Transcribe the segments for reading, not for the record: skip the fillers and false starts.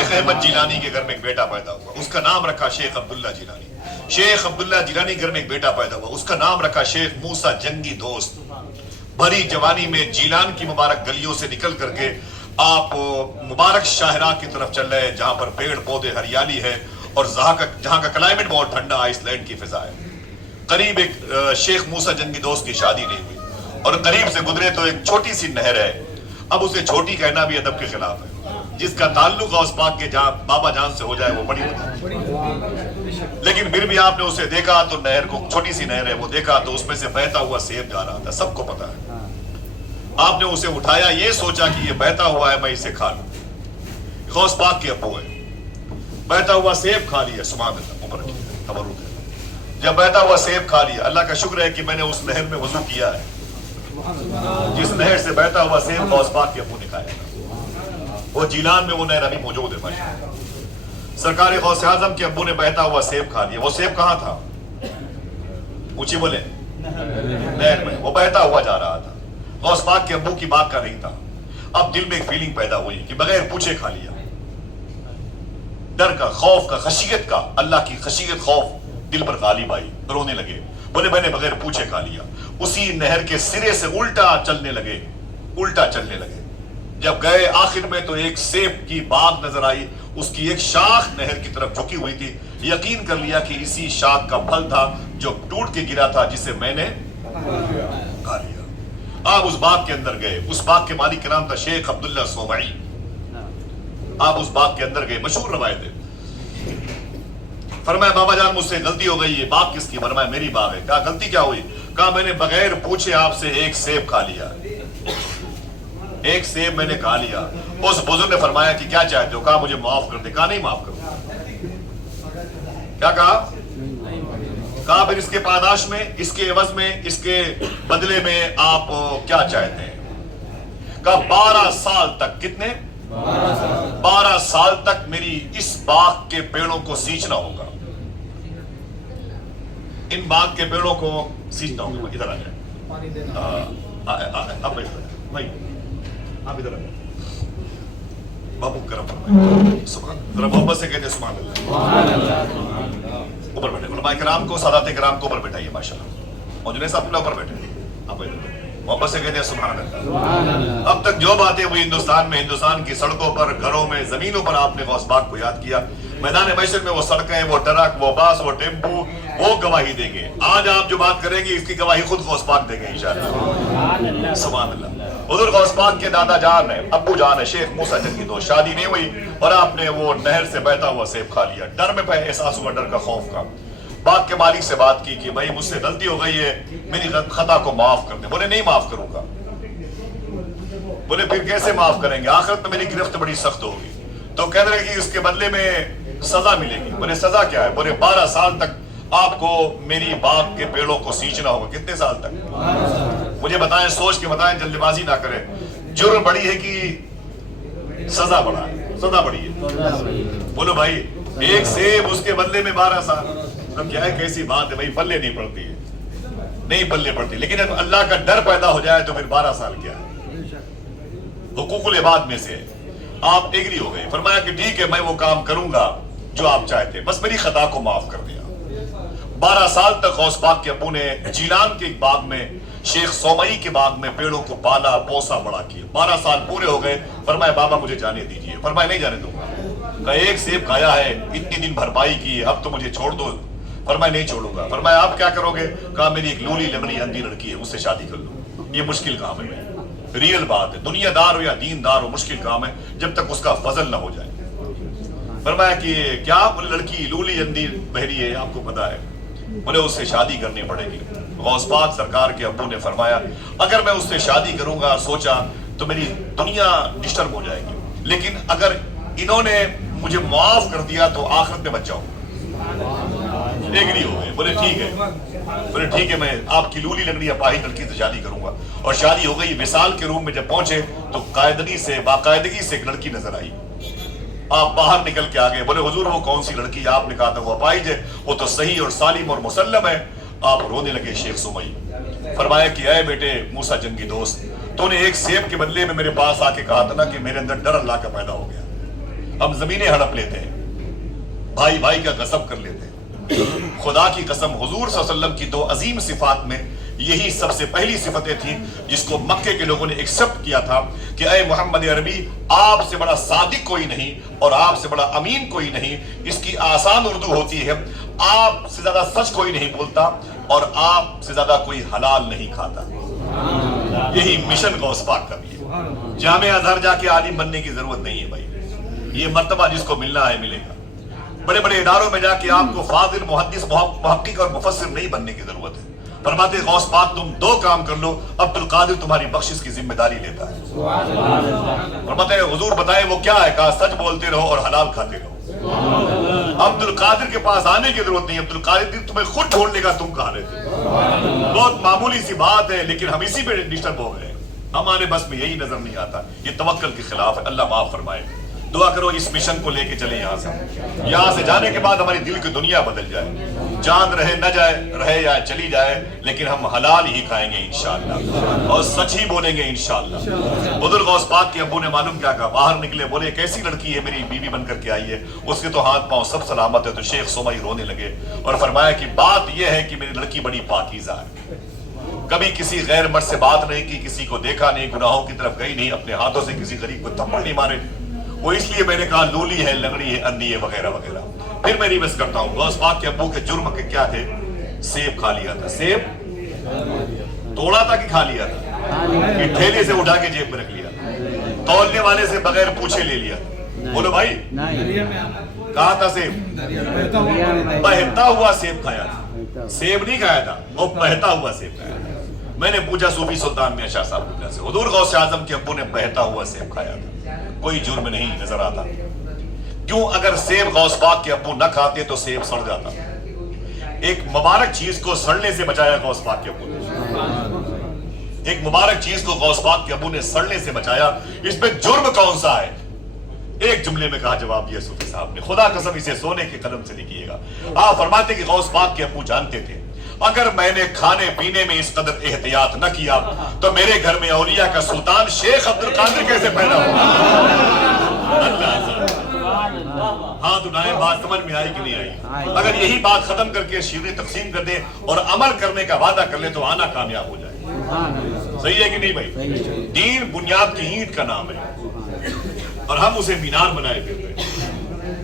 شیخ احمد جیلانی کے گھر میں ایک بیٹا پیدا ہوا، اس کا نام رکھا شیخ عبداللہ جیلانی۔ شیخ عبداللہ جیلانی کے گھر میں ایک بیٹا پیدا ہوا، اس کا نام رکھا شیخ موسیٰ جنگی دوست۔ بھری جوانی میں جیلان کی مبارک گلیوں سے نکل کر کے آپ مبارک شاہراہ کی طرف چل رہے ہیں، جہاں پر پیڑ پودے ہریالی ہے اور جہاں کا کلائمیٹ بہت ٹھنڈا، آئس لینڈ کی فضا ہے۔ قریب ایک شیخ موسیٰ جنگی دوست کی شادی نہیں ہوئی اور قریب سے گزرے تو ایک چھوٹی سی نہر ہے، اب اسے چھوٹی کہنا بھی ادب کے خلاف ہے۔ جس کا تعلق غوث پاک کے بابا جان سے ہو جائے وہ بڑی بات ہے، لیکن پھر بھی آپ نے اسے دیکھا تو نہر کو، چھوٹی سی نہر ہے، وہ دیکھا تو اس میں سے بہتا ہوا سیب جا رہا تھا، سب کو پتا ہے۔ آپ نے اسے اٹھایا، یہ سوچا کہ یہ بہتا ہوا ہے میں اسے کھا لوں۔ غوث پاک کے ابو ہے، بہتا ہوا سیب کھا لیا، سبحان اللہ، عمر کی تبرک ہے۔ جب بہتا ہوا سیب کھا لیا، اللہ کا شکر ہے کہ میں نے اس نہر میں وضو کیا ہے جس نہر سے بہتا ہوا سیب غوث پاک کے ابو نے کھایا تھا۔ وہ جیلان میں وہ نہر ابھی موجود ہے ماشاءاللہ۔ سرکار غوث اعظم کے ابو نے بہتا ہوا سیب کھا لیا۔ وہ سیب کہاں تھا؟ اونچی بولے، نہر میں، وہ بہتا ہوا جا رہا تھا، غوث پاک کے ابو کی بات کا نہیں تھا۔ اب دل میں ایک فیلنگ پیدا ہوئی کہ بغیر پوچھے کھا لیا، ڈر کا، خوف کا، خشیت کا، اللہ کی خشیت، خوف دل پر غالب آئی، رونے لگے، بولے میں نے بغیر پوچھے کھا لیا۔ اسی نہر کے سرے سے الٹا چلنے لگے، الٹا چلنے لگے۔ جب گئے آخر میں تو ایک سیب کی باغ نظر آئی، اس کی ایک شاخ نہر کی طرف جھکی ہوئی تھی۔ یقین کر لیا کہ اسی شاخ کا پھل تھا جو ٹوٹ کے گرا تھا، جسے میں نے کھا لیا۔ آپ اس باغ کے اندر گئے، اس باغ کے مالک کا نام تھا شیخ عبداللہ صومعی۔ آپ اس باغ کے اندر گئے، مشہور روایت ہے۔ فرمایا بابا جان مجھ سے غلطی ہو گئی، یہ باغ کس کی؟ فرمایا میری باغ ہے۔ کہا غلطی کیا ہوئی؟ کہا میں نے بغیر پوچھے آپ سے ایک سیب کھا لیا، ایک سیب میں نے کھا لیا۔ اس بزرگ نے فرمایا کہ کیا چاہتے ہو؟ کہا مجھے معاف کر دے۔ کہا نہیں معاف کروں۔ کیا کہا؟ کہا پھر اس کے پاداش میں، اس کے عوض میں، اس کے بدلے میں آپ کیا چاہتے ہیں؟ کہا 12 سال تک۔ کتنے؟ 12 سال تک میری اس باغ کے پیڑوں کو سینچنا ہوگا، ان باغ کے پیڑوں کو سینچنا ہوگا۔ ادھر آ جائیں، اب بھائی آپ ادھر آ جائیں، بابو کرم فرمائیں، سبحان اللہ، ذرا محبت سے کہتے ہیں سبحان اللہ۔ اوپر بیٹھے، علماء کرام کو، سادات کرام کو اوپر بیٹھائیے ماشاءاللہ، اور جنہیں صاحب اوپر بیٹھے، آپ محبت سے کہتے ہیں سبحان اللہ۔ اب تک جو باتیں ہوئی ہندوستان میں، ہندوستان کی سڑکوں پر، گھروں میں، زمینوں پر آپ نے غوث پاک کو یاد کیا۔ میدان محشر میں وہ سڑکیں، وہ ٹرک، وہ باس، وہ ٹیمپو، وہ گواہی دیں گے۔ آج آپ جو بات کریں گے اس کی گواہی خود غوث پاک دیں گے انشاءاللہ، سبحان اللہ۔ حضور غوث پاک کے دادا جان ہے، ابو جان ہے شیخ موسیٰ جنگی دوست، شادی نہیں ہوئی اور آپ نے وہ نہر سے بہتا ہوا سیب کھا لیا۔ ڈر میں احساس ہوا، ڈر کا، خوف کا۔ باغ کے مالک سے بات کی کہ بھائی مجھ سے غلطی ہو گئی ہے، میری خطا کو معاف کر دیں۔ بولے نہیں معاف کروں گا۔ بولے پھر کیسے معاف کریں گے؟ آخرت میں میری گرفت بڑی سخت ہوگی۔ تو کہہ رہے کہ اس کے بدلے میں سزا ملے گی۔ بولے سزا کیا ہے؟ بولے 12 سال تک آپ کو میری باغ کے پیڑوں کو سینچنا ہوگا۔ کتنے سال تک؟ مجھے بتائیں، سوچ کے بتائیں، جلد بازی نہ کریں۔ جرم بڑی ہے کہ سزا بڑا ہے؟ سزا بڑی ہے۔ بولو بھائی ایک سیب، اس کے بدلے میں 12 سال، اب کیا ہے، کیسی بات ہے بھائی، پلے نہیں پڑتی ہے، نہیں پلے پڑتی۔ لیکن اب اللہ کا ڈر پیدا ہو جائے تو پھر 12 سال کیا ہے؟ حقوق العباد میں سے آپ ایگری ہو گئے۔ فرمایا کہ ٹھیک ہے میں وہ کام کروں گا جو آپ چاہتے، بس میری خطا کو معاف کر دیا۔ 12 سال تک غوث پاک کے ابو نے جیلان کے ایک باغ میں، شیخ صومعی کے باغ میں پیڑوں کو پالا، پوسا، بڑا کیا۔ 12 سال پورے ہو گئے۔ فرمایا بابا مجھے جانے دیجیے۔ فرمایا نہیں جانے دوں گا۔ کہا ایک سیب کھایا ہے، اتنی دن بھرپائی کی، اب تو مجھے چھوڑ دو۔ فرمایا نہیں چھوڑوں گا۔ فرمایا آپ کیا کرو گے؟ کہا میری ایک لولی لنگڑی اندھی لڑکی ہے، اس سے شادی کر لوں۔ یہ مشکل کام ہے، ریئل بات ہے، دنیا دار ہو یا دین دار ہو، مشکل کام ہے جب تک اس کا فضل نہ ہو جائے۔ فرمایا کہ کیا؟ بولے لڑکی لولی اندھی بہری ہے، آپ کو پتا ہے۔ بولے اس سے شادی کرنی پڑے گی۔ غوث پاک سرکار کے ابو نے فرمایا اگر میں اس سے شادی کروں گا، سوچا تو میری دنیا ڈسٹرب ہو جائے گی، لیکن اگر انہوں نے مجھے معاف کر دیا تو آخرت میں بچ جاؤں گا۔ ایگری ہو گئے۔ بولے ٹھیک ہے، بولے ٹھیک ہے میں آپ کی لولی لنگڑی اپاہج لڑکی سے شادی کروں گا۔ اور شادی ہو گئی۔ وصال کے روم میں جب پہنچے تو باقاعدگی سے ایک لڑکی نظر آئی۔ آپ باہر نکل کے آگے، بولے حضور وہ کون سی لڑکی؟ آپ نے کہا تھا وہ اپاہج ہے، وہ تو صحیح اور سالم اور مسلم ہے۔ آپ رونے لگے شیخ صومعی۔ فرمایا کہ اے بیٹے موسیٰ جنگی دوست، تو نے ایک سیب کے بدلے میں میرے پاس آ کے کہا تھا نا کہ میرے اندر ڈر اللہ کا پیدا ہو گیا، हम जमीनें हड़प लेते हैं, भाई भाई का गसब कर लेते हैं। खुदा की कसम हुजूर सल्लल्लाहु अलैहि वसल्लम की दो अजीम सिफात में यही सबसे पहली सिफतें थी जिसको मक्के के लोगों ने एक्सेप्ट किया था कि अय मोहम्मद अरबी, आपसे बड़ा सादिक कोई नहीं और आपसे बड़ा अमीन कोई नहीं। इसकी आसान उर्दू होती है, आपसे ज्यादा सच कोई नहीं बोलता और आपसे ज्यादा कोई हलाल नहीं खाता। यही मिशन गौस पाक का भी है। जामे अजहर जाके आलिम बनने की जरूरत नहीं है भाई, ये मर्तबा जिसको मिलना है मिलेगा। बड़े बड़े इदारों में जाके आपको फाजिल, मुहद्दिस, मुहक्किक और मुफस्सिर नहीं बनने की जरूरत है। फरमाते गौस पाक तुम दो काम कर लो, अब्दुल कादिर तुम्हारी बख्शिश की जिम्मेदारी लेता है। फरमाते हुजूर बताए वो क्या है? कहा सच बोलते रहो और हलाल खाते रहो। अब्दुल कादिर के पास आने की जरूरत नहीं, अब्दुल कादिर तुम्हें खुद ढूंढ लेगा तुम कहां रहते हो। बहुत मामूली सी बात है, लेकिन हम इसी पे डिस्टर्ब हो गए। हमारे बस में यही नजर नहीं आता, ये तवक्कल के खिलाफ है। अल्लाह माफ फरमाए। दुआ करो इस मिशन को लेके चले यहाँ से जाने के बाद हमारी दिल की दुनिया बदल जाए। जान रहे न जाए, रहे या चली जाए, लेकिन हम हलाल ही खाएंगे इंशाअल्लाह और सच ही बोलेंगे इंशाअल्लाह। बुजुर्ग गौस पाक के अब्बू ने मालूम क्या कहा, बाहर निकले, बोले कैसी लड़की है, मेरी बीवी बनकर के आई है, उसके तो हाथ पांव सब सलामत है। तो शेख सोमई रोने लगे और फरमाया कि बात यह है कि मेरी लड़की बड़ी पाकीज़ा है, कभी किसी गैर मर्द से बात नहीं की, किसी को देखा नहीं, गुनाहों की तरफ गई नहीं, अपने हाथों से किसी गरीब को थप्पड़ नहीं मारे। वो इसलिए मैंने कहा लूली है, लंगड़ी है, अंधी है, वगैरह वगैरह। फिर मैं रिवर्स करता हूँ, गौस पाक के अब्बू के जुर्म के क्या थे? सेब खा लिया था। सेब तोड़ा था कि खा लिया था? कि ठेले से उठा के जेब में रख लिया, तौलने वाले से बगैर पूछे ले लिया। बोलो भाई, कहा था सेब? बहता हुआ सेब खाया था। सेब नहीं खाया था, वो बहता हुआ सेब खाया था। मैंने पूछा सूफी सुल्तान मियां शाह साहब से, हुजूर गौस आजम के अब्बू ने बहता हुआ सेब खाया था, कोई जुर्म नहीं नजर आता क्यों? अगर सेब गौस पाक के अब्बू न खाते तो सेब सड़ जाता। एक मुबारक चीज को सड़ने से बचाया गौस पाक के अब्बू ने, एक मुबारक चीज को गौस पाक के अब्बू ने सड़ने से बचाया। इसमें जुर्म कौन सा है? एक जुमले में कहा जवाब दिया सूफी साहब ने, खुदा कसम इसे सोने के कलम से लिखिएगा। आप फरमाते कि गौस पाक के अब्बू जानते थे अगर मैंने खाने पीने में इस कदर एहतियात न किया तो मेरे घर में औलिया का सुल्तान शेख अब्दुल कादिर कैसे पैदा हुआ? हाथ उठाए, बात समझ में आई कि नहीं आई? अगर यही बात खत्म करके शीरी तकसीम कर दे और अमल करने का वादा कर ले तो आना कामयाब हो जाए। सही है कि नहीं भाई? दीन बुनियाद की ईंट का नाम है और हम उसे मीनार बनाए फिरते।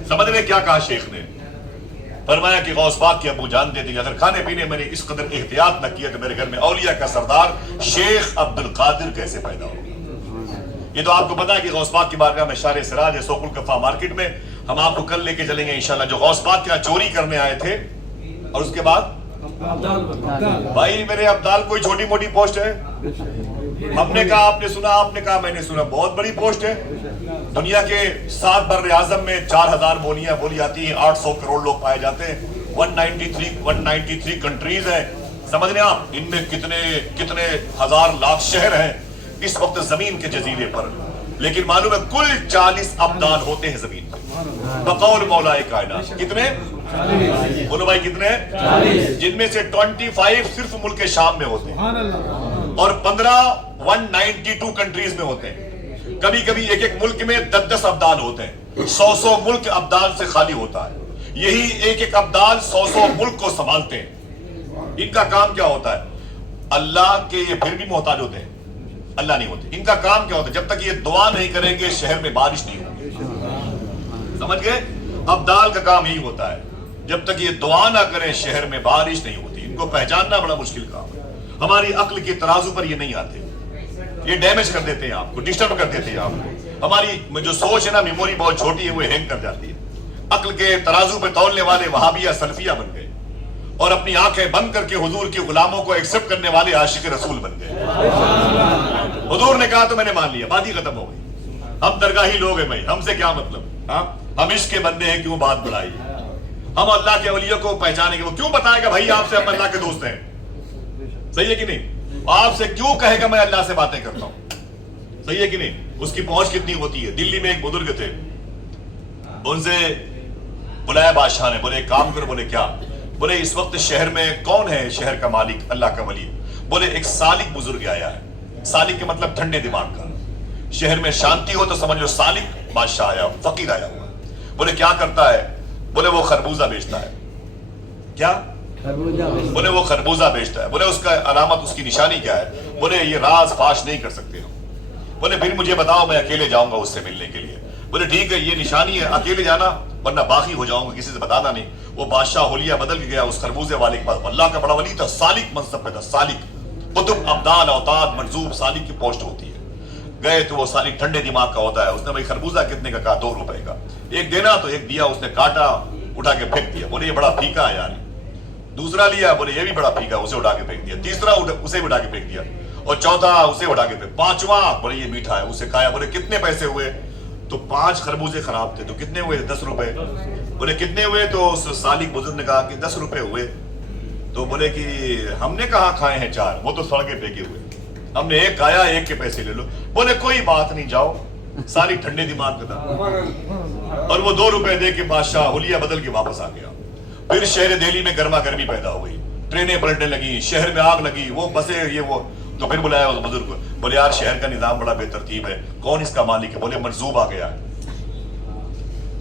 समझ रहे क्या कहा शेख ने? फरमाया कि गौस पाक के अब्बू जानते थे अगर खाने पीने मैंने इस कदर एहतियात न किया तो मेरे घर में औलिया का सरदार शेख अब्दुल कादिर कैसे पैदा होगा। ये तो आपको पता है कि गौस पाक की बारगाह में शारे सिराज है, सोकुल कफा मार्केट में। हम आपको कल लेके चलेंगे इंशाल्लाह। जो गौस पाक क्या चोरी करने आए थे और उसके बाद भाई मेरे अब्दाल कोई छोटी मोटी पोस्ट है? हमने कहा आपने सुना, आपने कहा मैंने सुना, बहुत बड़ी पोस्ट है। दुनिया के 7 बर्रे आजम में 4000 बोलियां बोली जाती हैं, 800 करोड़ लोग पाए जाते हैं, 193 कंट्रीज हैं। समझ रहे आप? इनमें कितने कितने हजार लाख शहर हैं इस वक्त जमीन के जजीरे पर। लेकिन मालूम है कुल 40 अब्दाल होते हैं जमीन पर बकौल मौलाए कायनात। कितने? बोलो भाई कितने? 40। जिनमें से 25 सिर्फ मुल्क शाम में होते हैं और 15 192 कंट्रीज में होते हैं। कभी कभी एक एक मुल्क में 10-10 अब्दाल होते हैं। 100 मुल्क अब्दाल से खाली होता है। यही एक एक अब्दाल 100 मुल्क को संभालते हैं। इनका काम क्या होता है? अल्लाह के ये फिर भी मोहताज होते हैं, अल्लाह नहीं होते। इनका काम क्या होता है? जब तक ये दुआ नहीं करेंगे शहर में बारिश नहीं होगी। समझ गए? अब्दाल का काम यही होता है, जब तक ये दुआ ना करें शहर में बारिश नहीं होती। इनको पहचानना बड़ा मुश्किल काम है। हमारी अक्ल के तराजू पर ये नहीं आते, ये डैमेज कर देते हैं आपको, डिस्टर्ब कर देते हैं आपको। हमारी जो सोच है ना, मेमोरी बहुत छोटी है, वो हैंग कर जाती है। अक्ल के तराजू पे तौलने वाले वहाबिया सल्फिया बन गए और अपनी आंखें बंद करके हुजूर के गुलामों को एक्सेप्ट करने वाले आशिक रसूल बन गए। हुजूर ने कहा तो मैंने मान लिया, बात ही खत्म हो गई। हम दरगाही लोग हैं भाई, हमसे क्या मतलब? हाँ, हम इश्क के बंदे हैं, क्यों बात बढ़ाई? हम अल्लाह के वलियों को पहचानेंगे, वो क्यों बताएगा भाई आपसे हम अल्लाह के दोस्त हैं? सही है कि नहीं? आपसे क्यों कहेगा मैं अल्लाह से बातें करता हूं? सही है कि नहीं? उसकी पहुंच कितनी होती है? दिल्ली में एक बुजुर्ग थे, उनसे बुलाया बादशाह ने, बोले काम करो। बोले क्या? बोले इस वक्त शहर में कौन है शहर का मालिक, अल्लाह का वली? बोले एक सालिक बुजुर्ग आया है। सालिक के मतलब ठंडे दिमाग का। शहर में शांति हो तो समझ लो सालिक बादशाह आया, फकीर आया हुआ। बोले क्या करता है? बोले वो खरबूजा बेचता है। क्या? बोले वो खरबूजा बेचता है। बोले उसका अलामत, उसकी निशानी क्या है? बोले ये राज फाश नहीं कर सकते हम। बोले फिर मुझे बताओ, मैं अकेले जाऊंगा उससे मिलने के लिए। बोले ठीक है, ये निशानी है, अकेले जाना वरना बाकी हो जाऊंगा, किसी से बताना नहीं। वो बादशाह होलिया बदल के गया उस खरबूजे वाले के पास। अल्लाह का बड़ा वली था, सालिक मनसब पे था, सालिक, कुतुब, अब्दाल, औताद, मंजूब, सालिक की पोस्ट होती है। गए तो वो सालिक ठंडे दिमाग का होता है। उसने भाई खरबूजा कितने का कहा? 2 रुपए का। एक देना, तो एक दिया, उसने काटा, उठा के फेंक दिया। बोले ये बड़ा फीका है यार। दूसरा लिया, बोले ये भी बड़ा फीका, उसे उठा के फेंक दिया। तीसरा उसे उठा के फेंक दिया, और चौथा उसे उठा के फेंक। पांचवा, बोले ये मीठा है, उसे खाया। बोले कितने पैसे हुए? तो 5 खरबूजे खराब थे, तो कितने हुए? 10 रुपए। बोले कितने हुए? तो उस सालिक बुजुर्ग ने कहा कि 10 रुपए हुए। तो बोले कि हमने कहा खाए हैं 4, वो तो सड़के फेंके हुए, हमने एक खाया, एक के पैसे ले लो। बोले कोई बात नहीं, जाओ। सालिक ठंडे दिमाग का था, और वो 2 रुपए दे के बादशाह हुलिया बदल के वापस आ गया। फिर शहर दिल्ली में गर्मा गर्मी पैदा हो गई, ट्रेनें पलटने लगी, शहर में आग लगी, वो बसे, ये वो। तो फिर बुलाया उस बुजुर्ग को। बोले यार शहर का निजाम बड़ा बेतरतीब है, कौन इसका मालिक है? बोले मरजूब आ गया है,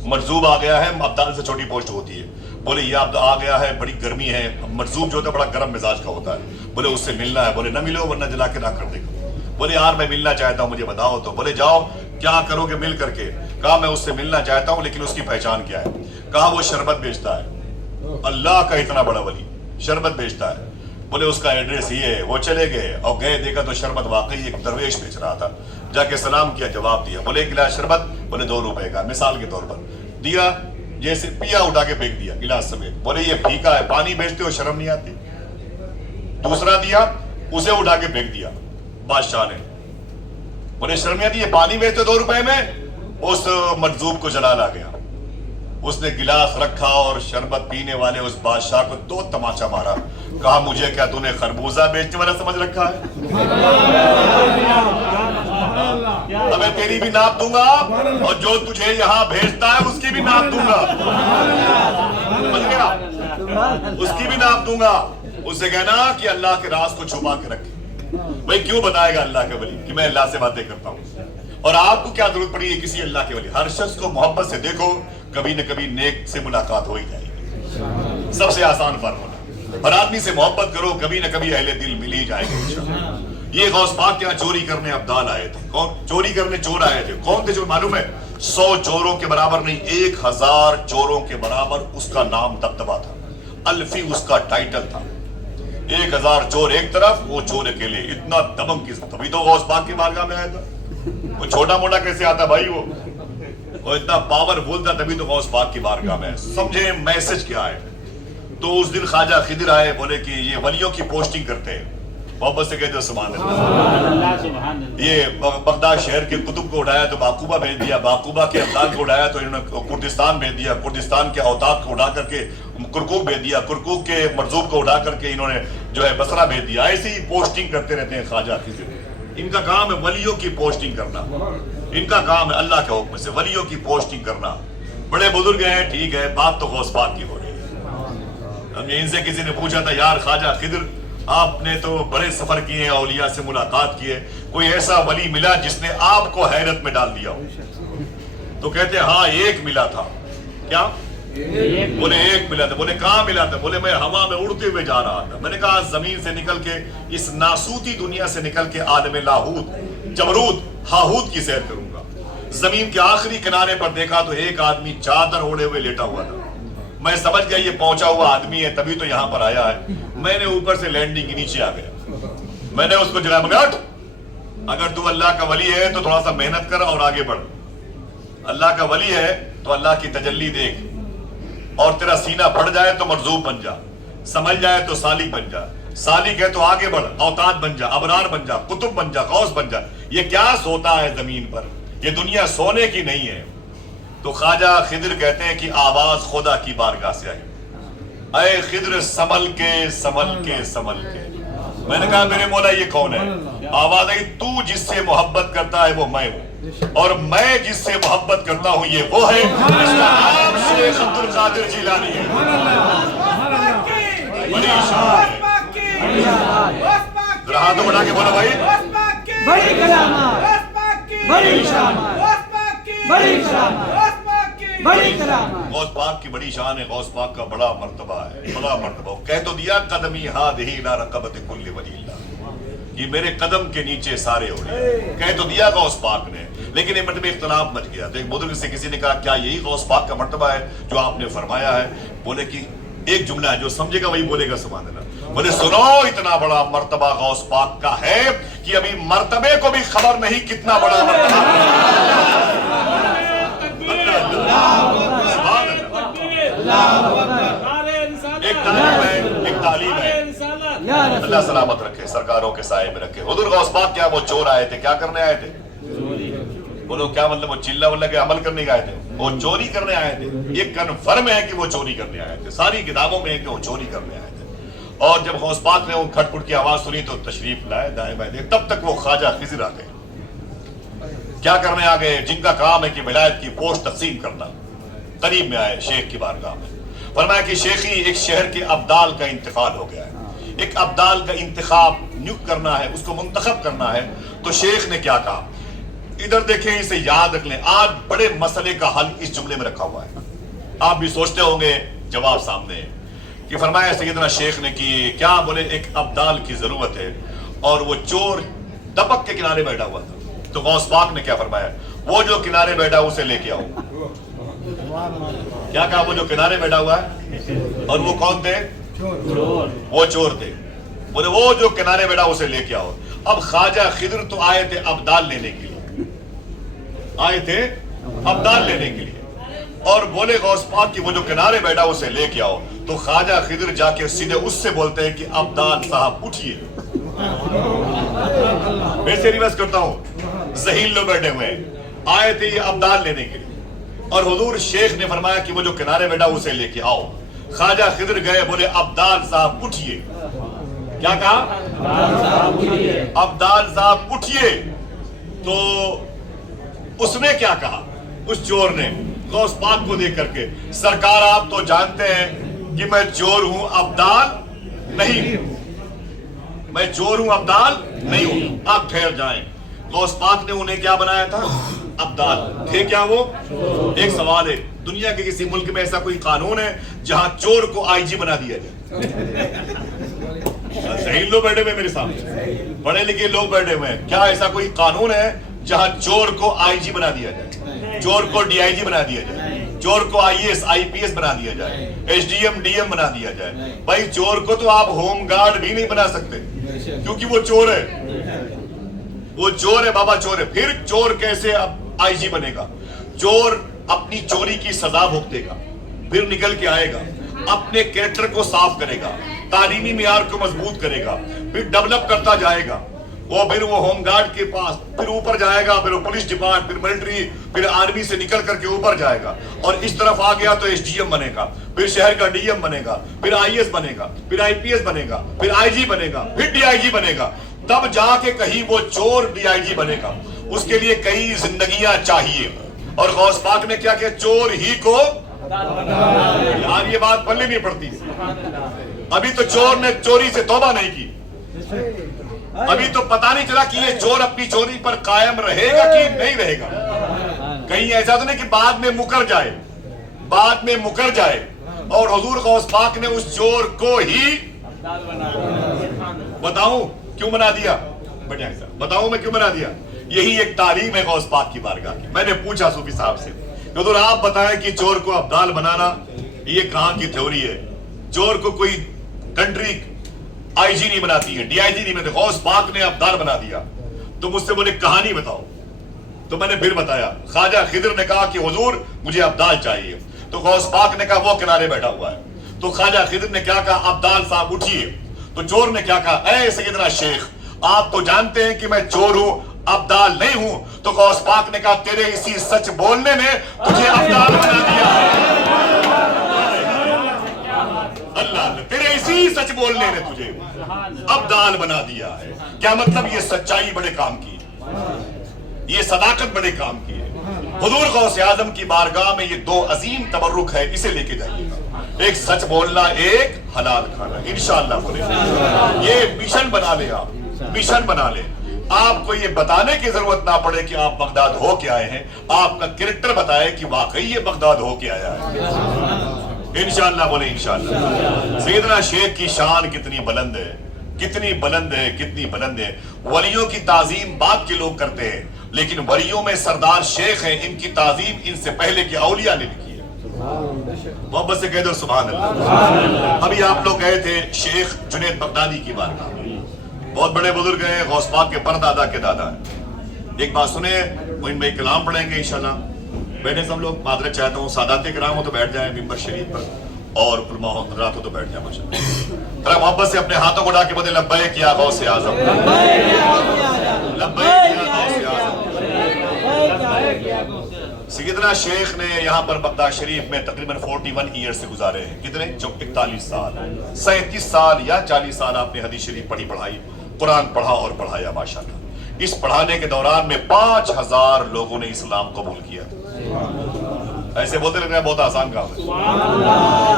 मरजूब आ गया है, अब्दाल से छोटी पोस्ट होती है। बोले ये आ गया है, बड़ी गर्मी है। मरजूब जो होता है बड़ा गर्म मिजाज का होता है। बोले उससे मिलना है। बोले ना मिलो वरना जला के राख कर देगा। बोले यार मैं मिलना चाहता हूँ, मुझे बताओ तो। बोले जाओ, क्या करोगे मिल करके? कहा मैं उससे मिलना चाहता हूँ, लेकिन उसकी पहचान क्या है? कहा वो शरबत बेचता है। अल्लाह का इतना बड़ा वली शरबत बेचता है। बोले उसका एड्रेस ये है। वो चले गए और गए, देखा तो शरबत वाकई एक दरवेश बेच रहा था। जाके सलाम किया, जवाब दिया। बोले एक गिलास शरबत? बोले 2 रुपए का, मिसाल के तौर पर दिया। जैसे पिया, उठा के फेंक दिया गिलास समेत। बोले ये फीका है, पानी बेचते हो, शर्म नहीं आती? दूसरा दिया, उसे उठा के फेंक दिया बादशाह ने। बोले शर्म नहीं आती, ये पानी बेचते 2 रुपए में? उस मजदूब को जलाल आ गया। उसने गिलास रखा और शरबत पीने वाले उस बादशाह को 2 तमाचा मारा। कहा मुझे क्या तूने खरबूजा बेचने वाला समझ रखा है? अबे तेरी भी नाप दूंगा, और जो तुझे यहाँ भेजता है उसकी भी नाप दूंगा, समझ गया? उसकी भी नाप दूंगा। उससे कहना कि अल्लाह के राज को छुपा के रखे। भाई क्यों बताएगा अल्लाह के वली कि मैं अल्लाह से बातें करता हूँ? और आपको क्या जरूरत पड़ी है किसी अल्लाह के वली? हर शख्स को मोहब्बत से देखो, कभी न कभी नेक से मुलाकात हो ही जाएगी। सबसे आसान फॉर्मूला। हर आदमी से मोहब्बत करो, कभी न कभी अहले दिल मिल ही जाएंगे। ये गौस पाक यहाँ चोरी करने अब्दाल आए थे। कौन चोरी करने? चोर आए थे। कौन थे चोर मालूम है? 100 चोरों के बराबर नहीं, 1000 चोरों के बराबर उसका नाम दबदबा था। अल्फी उसका टाइटल था। 1000 चोर एक तरफ, वो चोर अकेले। इतना दबंग किस, तभी तो गौस पाक की बारगाह में आया था। वो छोटा मोटा कैसे आता भाई? वो इतना पावरफुल था, तभी तो गौस पाक की बारगाह में। समझे मैसेज क्या है? तो उस दिन ख्वाजा खिदिर आए, बोले कि ये वलियों की पोस्टिंग करते हैं। मोहब्बत से कहते हो सुभान अल्लाह। ये बगदाद शहर के कुतुब को उठाया तो बाकूबा भेज दिया, बाकूबा के अब्दाल को उठाया तो इन्होंने कुर्दिस्तान भेज दिया, कुर्दिस्तान के औताद को उठा करके कुरकुक भेज दिया, कुरकुक के मरजूब को उठा करके इन्होंने जो है बसरा भेज दिया। ऐसे ही पोस्टिंग करते रहते हैं ख्वाजा खिदिर। इनका काम है वलियों की पोस्टिंग करना, इनका काम है अल्लाह के हुक्म से वलियों की पोस्टिंग करना। बड़े बुजुर्ग हैं, ठीक है, बात तो गौस पाक की हो रही है। इनसे किसी ने पूछा था, यार ख्वाजा खिदिर आपने तो बड़े सफर किए हैं, औलिया से मुलाकात की है, कोई ऐसा वली मिला जिसने आपको हैरत में डाल दिया हो? तो कहते हाँ एक मिला था। क्या? बोले एक मिला था। बोले कहाँ मिला था? बोले मैं हवा में उड़ते हुए जा रहा था। मैंने कहा जमीन से निकल के, इस नासूती दुनिया से निकल के आलम लाहूत, जबरूत, हाहूत की सैर करूंगा। जमीन के आखिरी किनारे पर देखा तो एक आदमी चादर ओढ़े हुए लेटा हुआ था। मैं समझ गया ये पहुंचा हुआ आदमी है, तभी तो यहाँ पर आया है। मैंने ऊपर से लैंडिंग के नीचे आ गया। मैंने उसको जगह मगर अगर तू अल्लाह का वली है तो थोड़ा सा मेहनत कर और आगे बढ़। अल्लाह का वली है तो अल्लाह की तजल्ली देख, और तेरा सीना फट जाए तो मरजूब बन जा, समझ जाए तो सालिक बन जा, सालिक है तो आगे बढ़, औताद बन जा, अबरार बन जा, कुतुब बन जा, गौस बन जा। ये क्या सोता है जमीन पर? ये दुनिया सोने की नहीं है। तो ख्वाजा खिदिर कहते हैं कि आवाज खुदा की बारगाह से आई, अय खिदिर संभल के संभल के संभल के। मैंने कहा मेरे मौला ये कौन है? आवाज आई, तू जिससे मोहब्बत करता है वो मैं हूँ, और मैं जिससे मोहब्बत करता हूँ ये वो है। इसका नाम शेख अब्दुल कादिर जिलानी है। बड़ी शान है। जरा हाथों बढ़ा के बोलो भाई, बड़ी करामात, बड़ी शान, बड़ी शान। गौस पाक की बड़ी शान है, गौस पाक का बड़ा मर्तबा है, बड़ा मर्तबा। कह तो दिया कदमी हादिही ला रक़बत कुल्ली वलील्लाह, ये मेरे कदम के नीचे सारे हो गए, कह तो दिया गौस पाक ने। लेकिन एक मर्तबे इख्तलाफ मच गया, तो एक बुजुर्ग से किसी ने कहा क्या यही गौस पाक का मर्तबा है जो आपने फरमाया है? बोले कि एक जुमला है, जो समझेगा वही बोलेगा सुभान अल्लाह। बोले सुनो, इतना बड़ा मर्तबा गौस पाक का है कि अभी मर्तबे को भी खबर नहीं कितना बड़ा मर्तबा। एक तालीम है, अल्लाह सलामत रखे, सरकारों के साए में रखे। हुजूर गौस पाक क्या वो चोर आए थे? क्या करने आए थे? बोलो क्या मतलब? वो चिल्ला वल्ला के अमल करने आए थे? वो चोरी करने आए थे। ये कन्फर्म है कि वो चोरी करने आए थे, सारी किताबों में है कि वो चोरी करने आए थे। और जब गौस पाक ने वो खटपुट की आवाज सुनी तो तशरीफ लाए दाएं बाएं। तब तक वो ख्वाजा खिज़र आ गए। क्या करने आ गए? जिनका काम है कि विलायत की पोस्ट तकसीम करना। करीब में आए शेख की बारगाह में, फरमाया कि शेखी, एक शहर के अब्दाल का इंतकाल हो गया है, एक अब्दाल का इंतखाब नियुक्त करना है, उसको मुंतखब करना है। तो शेख ने क्या कहा? इधर देखें, इसे याद रख लें, आज बड़े मसले का हल इस जुमले में रखा हुआ है। आप भी सोचते होंगे जवाब सामने कि फरमाया सैयदना शेख ने कि क्या? बोले एक अब्दाल की जरूरत है और वो चोर दबक के किनारे बैठा हुआ था। तो गौस पाक ने क्या फरमाया? वो जो किनारे बैठा उसे लेके आओ। क्या कहा? वो जो किनारे बैठा हुआ है। और वो कौन थे? चोर। वो चोर थे। बोले वो जो किनारे बैठा उसे लेके आओ। अब ख्वाजा खिज़र तो आए थे अब्दाल लेने के लिए, आए थे अब्दाल लेने के लिए, और बोले गौस पाक की वो जो किनारे बैठा उसे लेके आओ। तो ख्वाजा खिज़र जाके सीधे उससे बोलते हैं कि अब्दाल साहब उठिए। मैं से रिवर्स करता हूं, ज़हीन लोग बैठे हुए हैं, आए थे ये अब्दाल लेने के लिए, और हुजूर शेख ने फरमाया कि वो जो किनारे बैठा उसे लेके आओ। ख्वाजा खिज़र गए, बोले अब्दाल साहब उठिए। क्या कहा? अब्दाल साहब उठिए। तो उसने क्या कहा? उस चोर ने गौस पाक को देख करके, सरकार आप तो जानते हैं कि मैं चोर हूं, अब्दाल नहीं हूं, मैं चोर हूं, अब्दाल नहीं हूं, आप ठहर जाएं। गौस पाक ने उन्हें क्या बनाया था? अब्दाल थे क्या वो? एक सवाल है, दुनिया के किसी मुल्क में ऐसा कोई कानून है जहां चोर को आईजी बना दिया जाए? सही लोग बैठे हुए मेरे सामने, पढ़े लिखे लोग बैठे हुए हैं, क्या ऐसा कोई कानून है जहां चोर को आईजी बना दिया जाए, चोर को डीआईजी बना दिया जाए, चोर को आईएएस आईपीएस बना दिया जाए, एसडीएम डीएम बना दिया जाए? भाई चोर को तो आप होम गार्ड भी नहीं बना सकते, क्योंकि वो चोर है, वो चोर है बाबा, चोर है। फिर चोर कैसे अब आईजी बनेगा? चोर अपनी चोरी की सजा भुगतेगा, फिर निकल के आएगा, अपने कैरेक्टर को साफ करेगा, तालीमी मियार को मजबूत करेगा, फिर डेवलप करता जाएगा, फिर वो होमगार्ड के पास, फिर ऊपर जाएगा, फिर वो पुलिस डिपार्टमेंट, फिर मिलिट्री, फिर आर्मी से निकल करके ऊपर जाएगा, और इस तरफ आ गया तो एसडीएम बनेगा, फिर शहर का डीएम बनेगा, फिर आईएएस बनेगा, फिर आईपीएस बनेगा, फिर आईजी बनेगा, फिर डीआईजी बनेगा, तब जाके कहीं वो चोर डीआईजी बनेगा। उसके लिए कई जिंदगियां चाहिए। और गौस पाक ने क्या किया? चोर ही को, यार ये बात पल्ले नहीं पड़ती। अभी तो चोर ने चोरी से तौबा नहीं की, अभी तो पता नहीं चला कि ये चोर अपनी चोरी पर कायम रहेगा कि नहीं रहेगा। कहीं ऐसा तो नहीं कि बाद में मुकर जाए, बाद में मुकर जाए। और हुजूर गौस पाक ने उस चोर को ही, बताऊं क्यों बना दिया? बढ़िया सर, बताऊं मैं क्यों बना दिया? यही एक तालीम है गौस पाक की बारगाह की। मैंने पूछा सूफी साहब से, हुजूर आप बताएं कि चोर को अब्दाल बनाना ये कहां की थ्योरी है? चोर को कोई कंट्री आईजी नहीं बनाती है, डीआईजी नहीं बनाती, गौस पाक ने अब्दाल बना दिया। तो मुझसे बोले कहानी बताओ, तो मैंने फिर बताया। ख्वाजा खिज़र ने कहा कि हुजूर मुझे अब्दाल चाहिए। तो गौस पाक ने कहा वो किनारे बैठा हुआ है। तो ख्वाजा खिज़र ने क्या कहा? अब्दाल साहब उठिए। तो चोर ने क्या कहा? ऐ सैयदना शेख, आप तो जानते हैं कि मैं चोर हूं, अब्दाल नहीं हूं। तो गौस पाक ने कहा तेरे इसी सच बोलने ने तुझे अब्दाल बना दिया है। अल्लाह ने तेरे इसी सच बोलने ने तुझे अब्दाल बना दिया है। क्या मतलब? ये सच्चाई बड़े काम की, ये सदाकत बड़े काम की है। हुजूर गौस आजम की बारगाह में ये दो अजीम तबर्रुक है, इसे लेके जाइएगा। एक सच बोलना, एक हलाल खाना, इंशाअल्लाह बोले। ये मिशन बना ले, आप मिशन बना ले آپ کو یہ بتانے کی ضرورت نہ پڑے کہ آپ بغداد ہو کے آئے ہیں، آپ کا کریکٹر بتائے کہ واقعی یہ بغداد ہو کے آیا ہے۔ انشاءاللہ بولے انشاءاللہ۔ سیدنا شیخ کی شان کتنی بلند ہے، کتنی بلند ہے، کتنی بلند ہے۔ ولیوں کی تعظیم بعد کے لوگ کرتے ہیں، لیکن ولیوں میں سردار شیخ ہیں، ان کی تعظیم ان سے پہلے کے اولیاء نے بھی کی ہے۔ محبت سے کہہ دو سبحان اللہ۔ ابھی آپ لوگ گئے تھے شیخ جنید بغدادی کی بارگاہ، بہت بڑے بزرگ ہیں، غوث پاک کے پردادا کے دادا ہیں۔ ایک بات سنیں، وہ ان میں کلام پڑھیں گے انشاءاللہ۔ بیٹھے سب لوگ، معذرت چاہتا ہوں، سادات کرام ہو تو بیٹھ جائیں ممبر شریف پر، اور علماء حضرات ہو تو بیٹھ جائیں ماشاءاللہ۔ ذرا محبت سے اپنے ہاتھوں کو اٹھا کے بولیں لبیک یا غوث اعظم، لبیک یا غوث اعظم۔ سیدنا شیخ نے یہاں پر بغداد شریف میں تقریباً 41 ایئرز سے گزارے ہیں۔ کتنے؟ 41 سال، 37 سال یا 40 سال آپ نے حدیث شریف پڑھی پڑھائی، قرآن پڑھا اور پڑھایا ماشاءاللہ۔ اس پڑھانے کے دوران میں 5000 لوگوں نے اسلام قبول کیا۔ ایسے بولتے لگ رہے ہیں بہت آسان کام ہے۔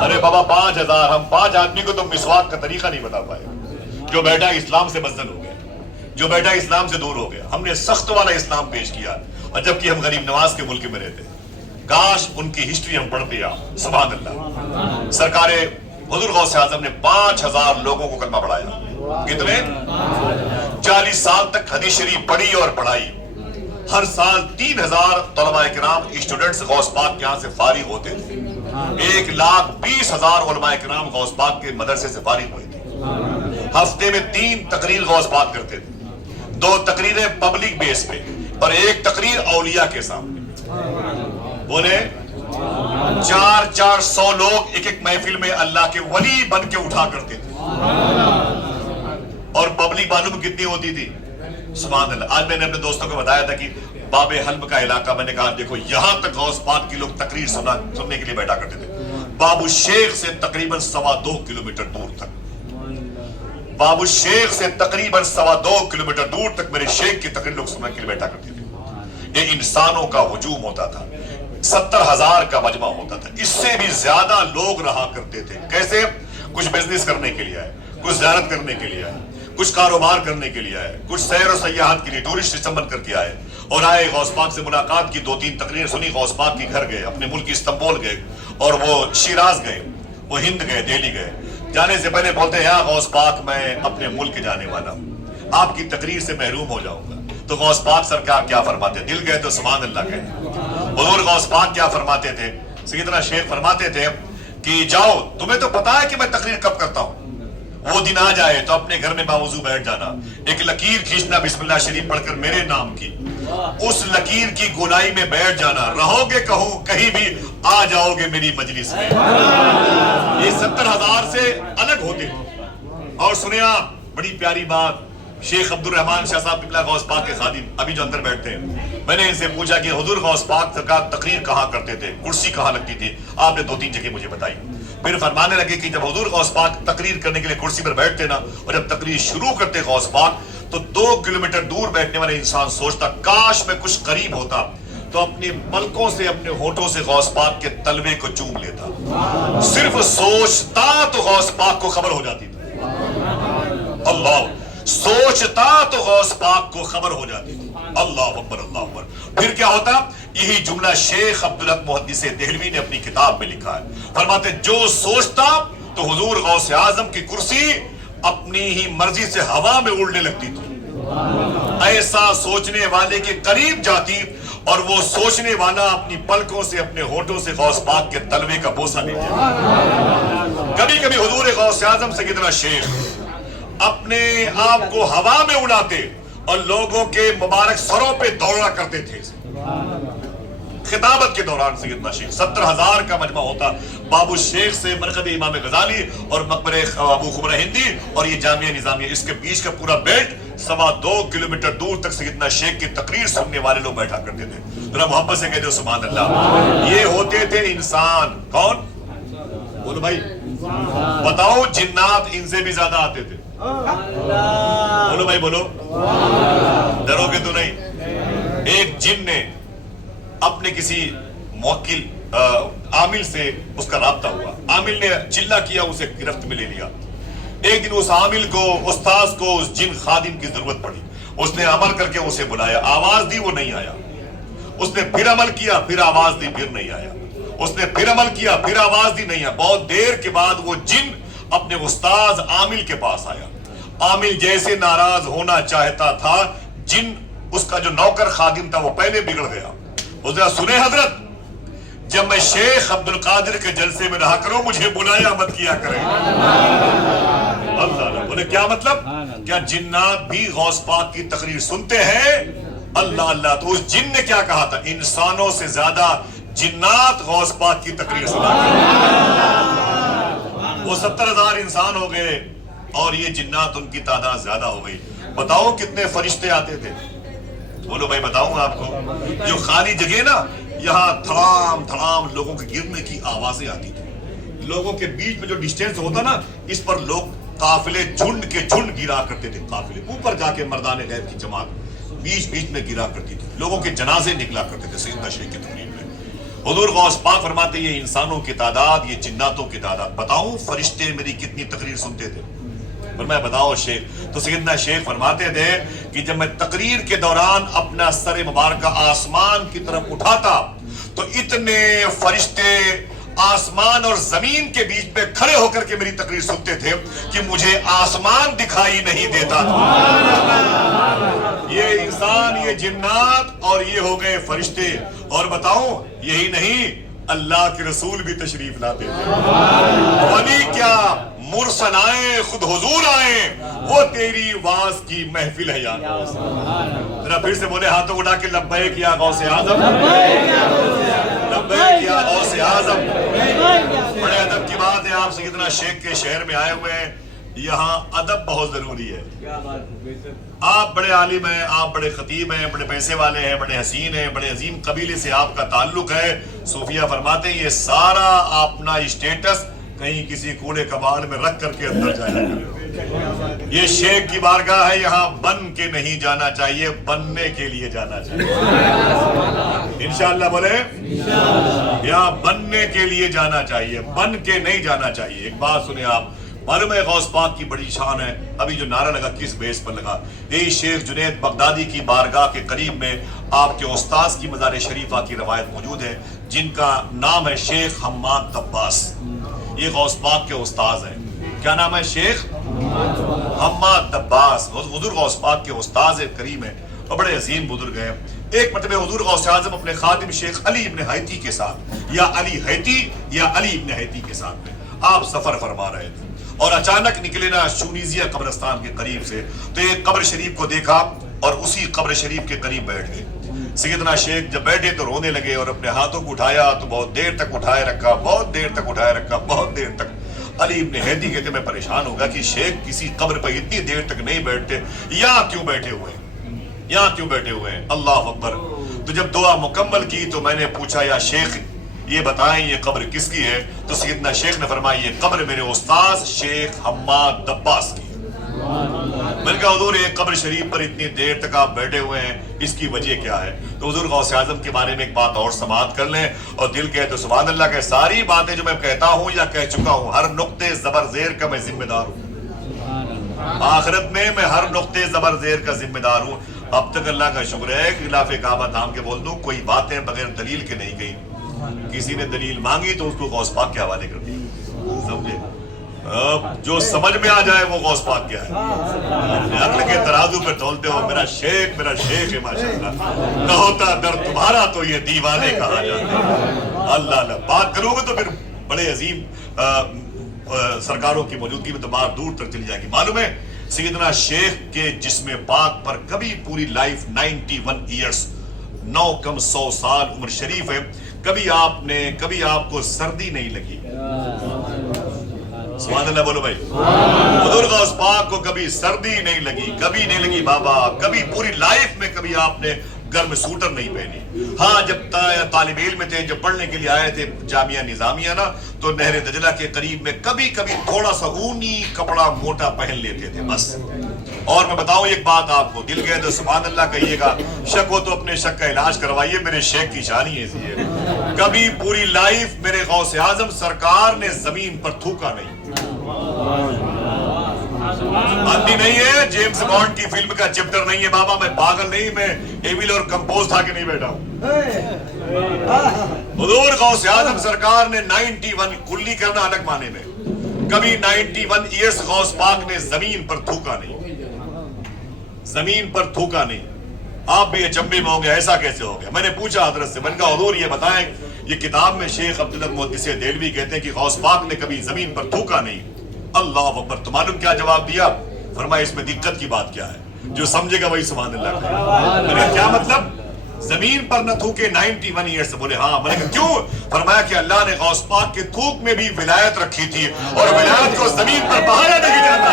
ارے بابا 5000، ہم 5 آدمی کو تو مسواک کا طریقہ نہیں بتا پائے۔ جو بیٹا اسلام سے بدل ہو گیا، جو بیٹا اسلام سے دور ہو گیا، ہم نے سخت والا اسلام پیش کیا، اور جبکہ ہم غریب نواز کے ملک میں رہتے۔ کاش ان کی ہسٹری ہم پڑھتے ہیں۔ سبحان اللہ۔ سرکار حضور غوث اعظم نے 5000 لوگوں کو کلمہ پڑھایا۔ کتنے؟ 40 سال تک حدیث شریف پڑھی اور پڑھائی۔ ہر سال 3000 طلباء کرام اسٹوڈنٹس غوث پاک کے یہاں سے فارغ ہوتے تھے۔ 1,20,000 علماء کرام غوث پاک کے مدرسے سے فارغ ہوئے تھے۔ ہفتے میں 3 تقریر غوث پاک کرتے تھے، 2 تقریریں پبلک بیس پہ اور 1 تقریر اولیاء کے سامنے۔ بولے 400 لوگ ایک ایک محفل میں اللہ کے ولی بن کے اٹھا کرتے تھے، اور پبلک معلوم کتنی ہوتی تھی؟ سبحان اللہ۔ آج میں نے اپنے دوستوں کو بتایا تھا کہ باب حلب کا علاقہ، میں نے کہا دیکھو یہاں تک غوث پاک کے لوگ تقریر سننے کے لیے بیٹھا کرتے تھے۔ باب الشیخ سے تقریباً 2.25 کلومیٹر دور تک، باب الشیخ سے تقریباً 2.25 کلومیٹر دور تک میرے شیخ کی تقریر لوگ سننے کے لیے بیٹھا کرتے تھے۔ یہ انسانوں کا ہجوم ہوتا تھا، 70,000 کا مجمع ہوتا تھا، اس سے بھی زیادہ لوگ رہا کرتے تھے۔ کیسے؟ کچھ بزنس کرنے کے لیے آئے، کچھ زیارت کرنے کے لیے آئے، کچھ کاروبار کرنے کے لیے آئے، کچھ سیر و سیاحت کے لیے ٹورسٹ سسٹم بن کر کے آئے، اور آئے غوث پاک سے ملاقات کی، 2-3 تقریریں سنی، غوث پاک کے گھر گئے، اپنے ملک استنبول گئے، اور وہ شیراز گئے، وہ ہند گئے، دہلی گئے۔ جانے سے پہلے بولتے ہیں یا غوث پاک میں اپنے ملک جانے والا ہوں، آپ کی تقریر سے محروم ہو جاؤں گا۔ تو غوث پاک سرکار کیا فرماتے؟ دل گئے تو سبحان اللہ کہتے۔ حضور غوث پاک کیا فرماتے تھے؟ سیدنا شیخ فرماتے تھے کہ جاؤ، تمہیں تو پتا ہے کہ میں تقریر کب کرتا ہوں، وہ دن آ جائے تو اپنے گھر میں باوضو بیٹھ جانا، ایک لکیر کھینچنا بسم اللہ شریف پڑھ کر میرے نام کی، اس لکیر کی گولائی میں بیٹھ جانا، رہو گے کہوں کہیں بھی آ جاؤ گے میری مجلس میں۔ یہ 70,000 سے الگ ہوتے ہیں۔ اور سنیں آپ، بڑی پیاری بات، شیخ عبد الرحمن شاہ صاحب قبلہ غوث پاک کے خادم ابھی جو اندر بیٹھتے ہیں، میں نے ان سے پوچھا کہ حضور غوث پاک سرکار تقریر کہاں کرتے تھے، کرسی کہاں لگتی تھی؟ آپ نے 2-3 جگہ مجھے بتائی۔ پھر فرمانے لگے کہ جب حضور غوث پاک تقریر کرنے کے لیے کرسی پر بیٹھتے نا، اور جب تقریر شروع کرتے غوث پاک، تو 2 کلومیٹر دور بیٹھنے والے انسان سوچتا کاش میں کچھ قریب ہوتا تو اپنے پلکوں سے، اپنے ہونٹوں سے غوث پاک کے تلوے کو چوم لیتا۔ صرف سوچتا تو غوث پاک کو خبر ہو جاتی تھی۔ اللہ، سوچتا تو غوث پاک کو خبر ہو جاتی تھی۔ اللہ اکبر، اللہ اکبر۔ پھر کیا ہوتا؟ یہی جملہ شیخ عبدالحق محدث دہلوی نے اپنی کتاب میں لکھا ہے۔ فرماتے جو سوچتا تو حضور غوث اعظم کی کرسی اپنی ہی مرضی سے ہوا میں اڑنے لگتی تھی۔ ایسا سوچنے والے کے قریب جاتی اور وہ سوچنے والا اپنی پلکوں سے، اپنے ہونٹوں سے غوث پاک کے تلوے کا بوسہ لیتا۔ کبھی کبھی حضور غوث اعظم سیدنا شیخ اپنے آپ کو ہوا میں اڑاتے اور لوگوں کے مبارک سروں پہ دوڑا کرتے تھے۔ خطابت کے دوران سیدنا شیخ 70,000 کا مجمع ہوتا، باب الشیخ سے مرکز امام غزالی اور مقبرہ ابو خبرہ ہندی اور یہ جامعہ نظامیہ، اس کے بیچ کا پورا بیلٹ 2.25 کلومیٹر دور تک سیدنا شیخ کی تقریر سننے والے لوگ بیٹھا کرتے تھے۔ ذرا محبت سے کہتے ہو سبحان اللہ۔ یہ ہوتے تھے انسان، کون؟ بولو بھائی، بتاؤ، جنات ان سے بھی زیادہ آتے تھے۔ بولو بھائی بولو، ڈرو گے تو نہیں۔ ایک جن نے اپنے کسی موکل عامل سے اس کا رابطہ ہوا، عامل نے چلا کیا، اسے گرفت میں لے لیا۔ ایک دن اس عامل کو، استاذ کو، اس جن خادم کی ضرورت پڑی، اس نے عمل کر کے اسے بلایا, آواز دی, وہ نہیں آیا. اس نے پھر عمل کیا, پھر آواز دی, پھر نہیں آیا. اس نے پھر عمل کیا, پھر آواز دی, نہیں آیا. بہت دیر کے بعد وہ جن اپنے استاذ عامل کے پاس آیا. عامل جیسے ناراض ہونا چاہتا تھا, جن اس کا جو نوکر خادم تھا وہ پہلے بگڑ گیا. اس نے سنے حضرت, جب میں شیخ عبد القادر کے جلسے میں رہا کروں مجھے بلایا مت کیا کریں. اللہ بولے کیا مطلب؟ کیا جنات بھی غوث پاک کی تقریر سنتے ہیں؟ اللہ اللہ. تو اس جن نے کیا کہا تھا, انسانوں سے زیادہ جنات غوث پاک کی تقریر سنا کریں. وہ 70,000 انسان ہو گئے اور یہ جنات ان کی تعداد زیادہ ہو گئی. بتاؤ کتنے فرشتے آتے تھے؟ بولو بھائی بتاؤں آپ کو. جو خالی جگہ نا, یہاں دھڑام دھڑام لوگوں کے گرنے کی آوازیں آتی تھی. لوگوں کے بیچ میں جو ڈسٹینس ہوتا نا, اس پر لوگ قافلے جھنڈ کے جھنڈ گرا کرتے تھے. قافلے اوپر جا کے مردان غیب کی جماعت بیچ بیچ میں گرا کرتی تھی. لوگوں کے جنازے نکلا کرتے تھے سیدنا شیخ کی تقریر میں. حضور غوث پاک فرماتے یہ انسانوں کی تعداد, یہ جناتوں کی تعداد. بتاؤں فرشتے میری کتنی تقریر سنتے تھے؟ فرمایا بتاؤ شیخ. تو سیدنا شیخ فرماتے تھے کہ جب میں تقریر کے دوران اپنا سر مبارکہ آسمان کی طرف اٹھاتا تو اتنے فرشتے آسمان اور زمین کے بیچ میں کھڑے ہو کر کے میری تقریر سنتے تھے کہ مجھے آسمان دکھائی نہیں دیتا تھا. یہ انسان, یہ جنات اور یہ ہو گئے فرشتے. اور بتاؤں یہی نہیں, اللہ کے رسول بھی تشریف لاتے تھے. ولی کیا مرسل آئے, خود حضور آئے, وہ تیری واز کی محفل ہے یار. ذرا پھر سے بولے ہاتھوں اٹھا کے لبیک یا غوث اعظم, لبیک یا غوث اعظم. بڑے ادب کی بات ہے, آپ سیدنا شیخ کے شہر میں آئے ہوئے ہیں. یہاں ادب بہت ضروری ہے. آپ بڑے عالم ہیں, آپ بڑے خطیب ہیں, بڑے پیسے والے ہیں, بڑے حسین ہیں, بڑے عظیم قبیلے سے آپ کا تعلق ہے. صوفیہ فرماتے ہیں یہ سارا اپنا اسٹیٹس کہیں کسی کوڑے کباڑ میں رکھ کر کے اندر جایا کرے. یہ شیخ کی بارگاہ ہے, یہاں بن کے نہیں جانا چاہیے, بننے کے لیے جانا چاہیے. انشاءاللہ بولے, یہاں بننے کے لیے جانا چاہیے, بن کے نہیں جانا چاہیے. ایک بات سنیں آپ, معلوم ہے غوث پاک کی بڑی شان ہے. ابھی جو نعرہ لگا کس بیس پر لگا؟ یہی شیخ جنید بغدادی کی بارگاہ کے قریب میں آپ کے استاذ کی مزار شریفہ کی روایت موجود ہے, جن کا نام ہے شیخ حماد دباس. یہ غوث پاک کے استاذ ہیں. کیا نام ہے؟ شیخ حماد دباس. حضور غوث پاک کے استاذ کریم ہیں اور بڑے عظیم بزرگ ہیں. ایک مرتبہ حضور غوث اعظم اپنے خادم شیخ علی ابن حیتی کے ساتھ, یا علی حیتی یا علی ابن حیتی کے ساتھ میں آپ سفر فرما رہے تھے اور اچانک نکلے نا شونیزیہ قبرستان کے قریب سے, تو ایک قبر شریف کو دیکھا اور اسی قبر شریف کے قریب بیٹھ گئے. سیدنا شیخ جب بیٹھے تو رونے لگے اور اپنے ہاتھوں کو اٹھایا تو بہت دیر تک اٹھائے رکھا, بہت دیر تک اٹھائے رکھا, بہت دیر تک. علی ابن حیتی کہتے میں پریشان ہوگا کہ شیخ کسی قبر پر اتنی دیر تک نہیں بیٹھتے, یہاں کیوں بیٹھے ہوئے ہیں, یہاں کیوں بیٹھے ہوئے ہیں؟ اللہ اکبر. تو جب دعا مکمل کی تو میں نے پوچھا یا شیخ یہ بتائیں یہ قبر کس کی ہے؟ تو سیدنا شیخ نے فرمایا یہ قبر میرے استاذ شیخ حماد دباس کی. میں نے کہا حضور ایک قبر شریف پر اتنی دیر تک آپ بیٹھے ہوئے ہیں, اس کی وجہ کیا ہے؟ تو حضور غوث اعظم کے بارے میں ایک بات اور سماعت کر لیں اور دل کہے تو سبحان اللہ کہ ساری باتیں جو میں کہتا ہوں یا کہہ چکا ہوں, ہر نقطے زبر زیر کا میں ذمہ دار ہوں. آخرت میں میں ہر نقطے زبر زیر کا ذمہ دار ہوں. اب تک اللہ کا شکر ہے کہ خلاف کعبہ تھام کے بول دوں, کوئی باتیں بغیر دلیل کے نہیں گئی. کسی نے دلیل مانگی تو اس کو غوث پاک کے حوالے کر دی. سمجھے؟ جو سمجھ میں آ جائے وہ غوث پاک کیا ہے. عقل کے ترازو پہ تولتے ہو میرا شیخ ہے ماشاءاللہ, نہ ہوتا در تمہارا تو یہ دیوانے کہا جاتا. اللہ اللہ بات کرو گے تو پھر بڑے عظیم سرکاروں کی موجودگی میں تو بات دور تک چلی جائے گی. معلوم ہے سیدنا شیخ کے جسم پاک پر کبھی پوری لائف 91 ایئرس 9 کم 100 سال عمر شریف ہے, کبھی آپ کو سردی نہیں لگی. سبحان اللہ بولو بھائی. حضور غوث پاک کو کبھی سردی نہیں لگی بابا. کبھی پوری لائف میں کبھی آپ نے گرم سوٹر نہیں پہنی. ہاں جب طالب علم میں تھے, جب پڑھنے کے لیے آئے تھے جامعہ نظامیہ نا, تو نہر دجلہ کے قریب میں کبھی تھوڑا سا اونی کپڑا موٹا پہن لیتے تھے بس. اور میں بتاؤں ایک بات آپ کو, دل گئے تو سبحان اللہ کہیے گا, شک ہو تو اپنے شک کا علاج کروائیے. میرے شیخ کی شانی ایسی ہے, کبھی پوری لائف میرے غوث اعظم سرکار نے زمین پر تھوکا نہیں. آدمی نہیں ہے جیمز بانڈ کی فلم کا چیپٹر نہیں ہے بابا. میں پاگل نہیں, میں ایویل اور کمپوز تھا کہ نہیں بیٹھا ہوں. حضور غوث اعظم سرکار نے 91 کلی کرنا الگ معنی میں, کبھی 91 ایئرس غوث پاک نے زمین پر تھوکا نہیں, زمین پر تھوکا نہیں. آپ بھی اچنبے میں ہوں گے ایسا کیسے ہو گیا. میں نے پوچھا حضرت سے, میں نے کہا حضور یہ بتائیں, یہ کتاب میں شیخ عبداللہ محدث دہلوی کہتے ہیں کہ غوث پاک نے کبھی زمین پر تھوکا نہیں. اللہ اکبر. تو معلوم کیا جواب دیا؟ فرمایا اس میں دقت کی بات کیا ہے, جو سمجھے گا وہی سبحان اللہ کہے. میں نے کیا مطلب زمین پر نہ تھوکے 91 ایئرس؟ بولے ہاں. میں نے کہا کیوں؟ فرمایا کہ اللہ نے غوث پاک کے تھوک میں بھی ولایت رکھی تھی, اور ولایت کو زمین پر بہایا نہیں جاتا.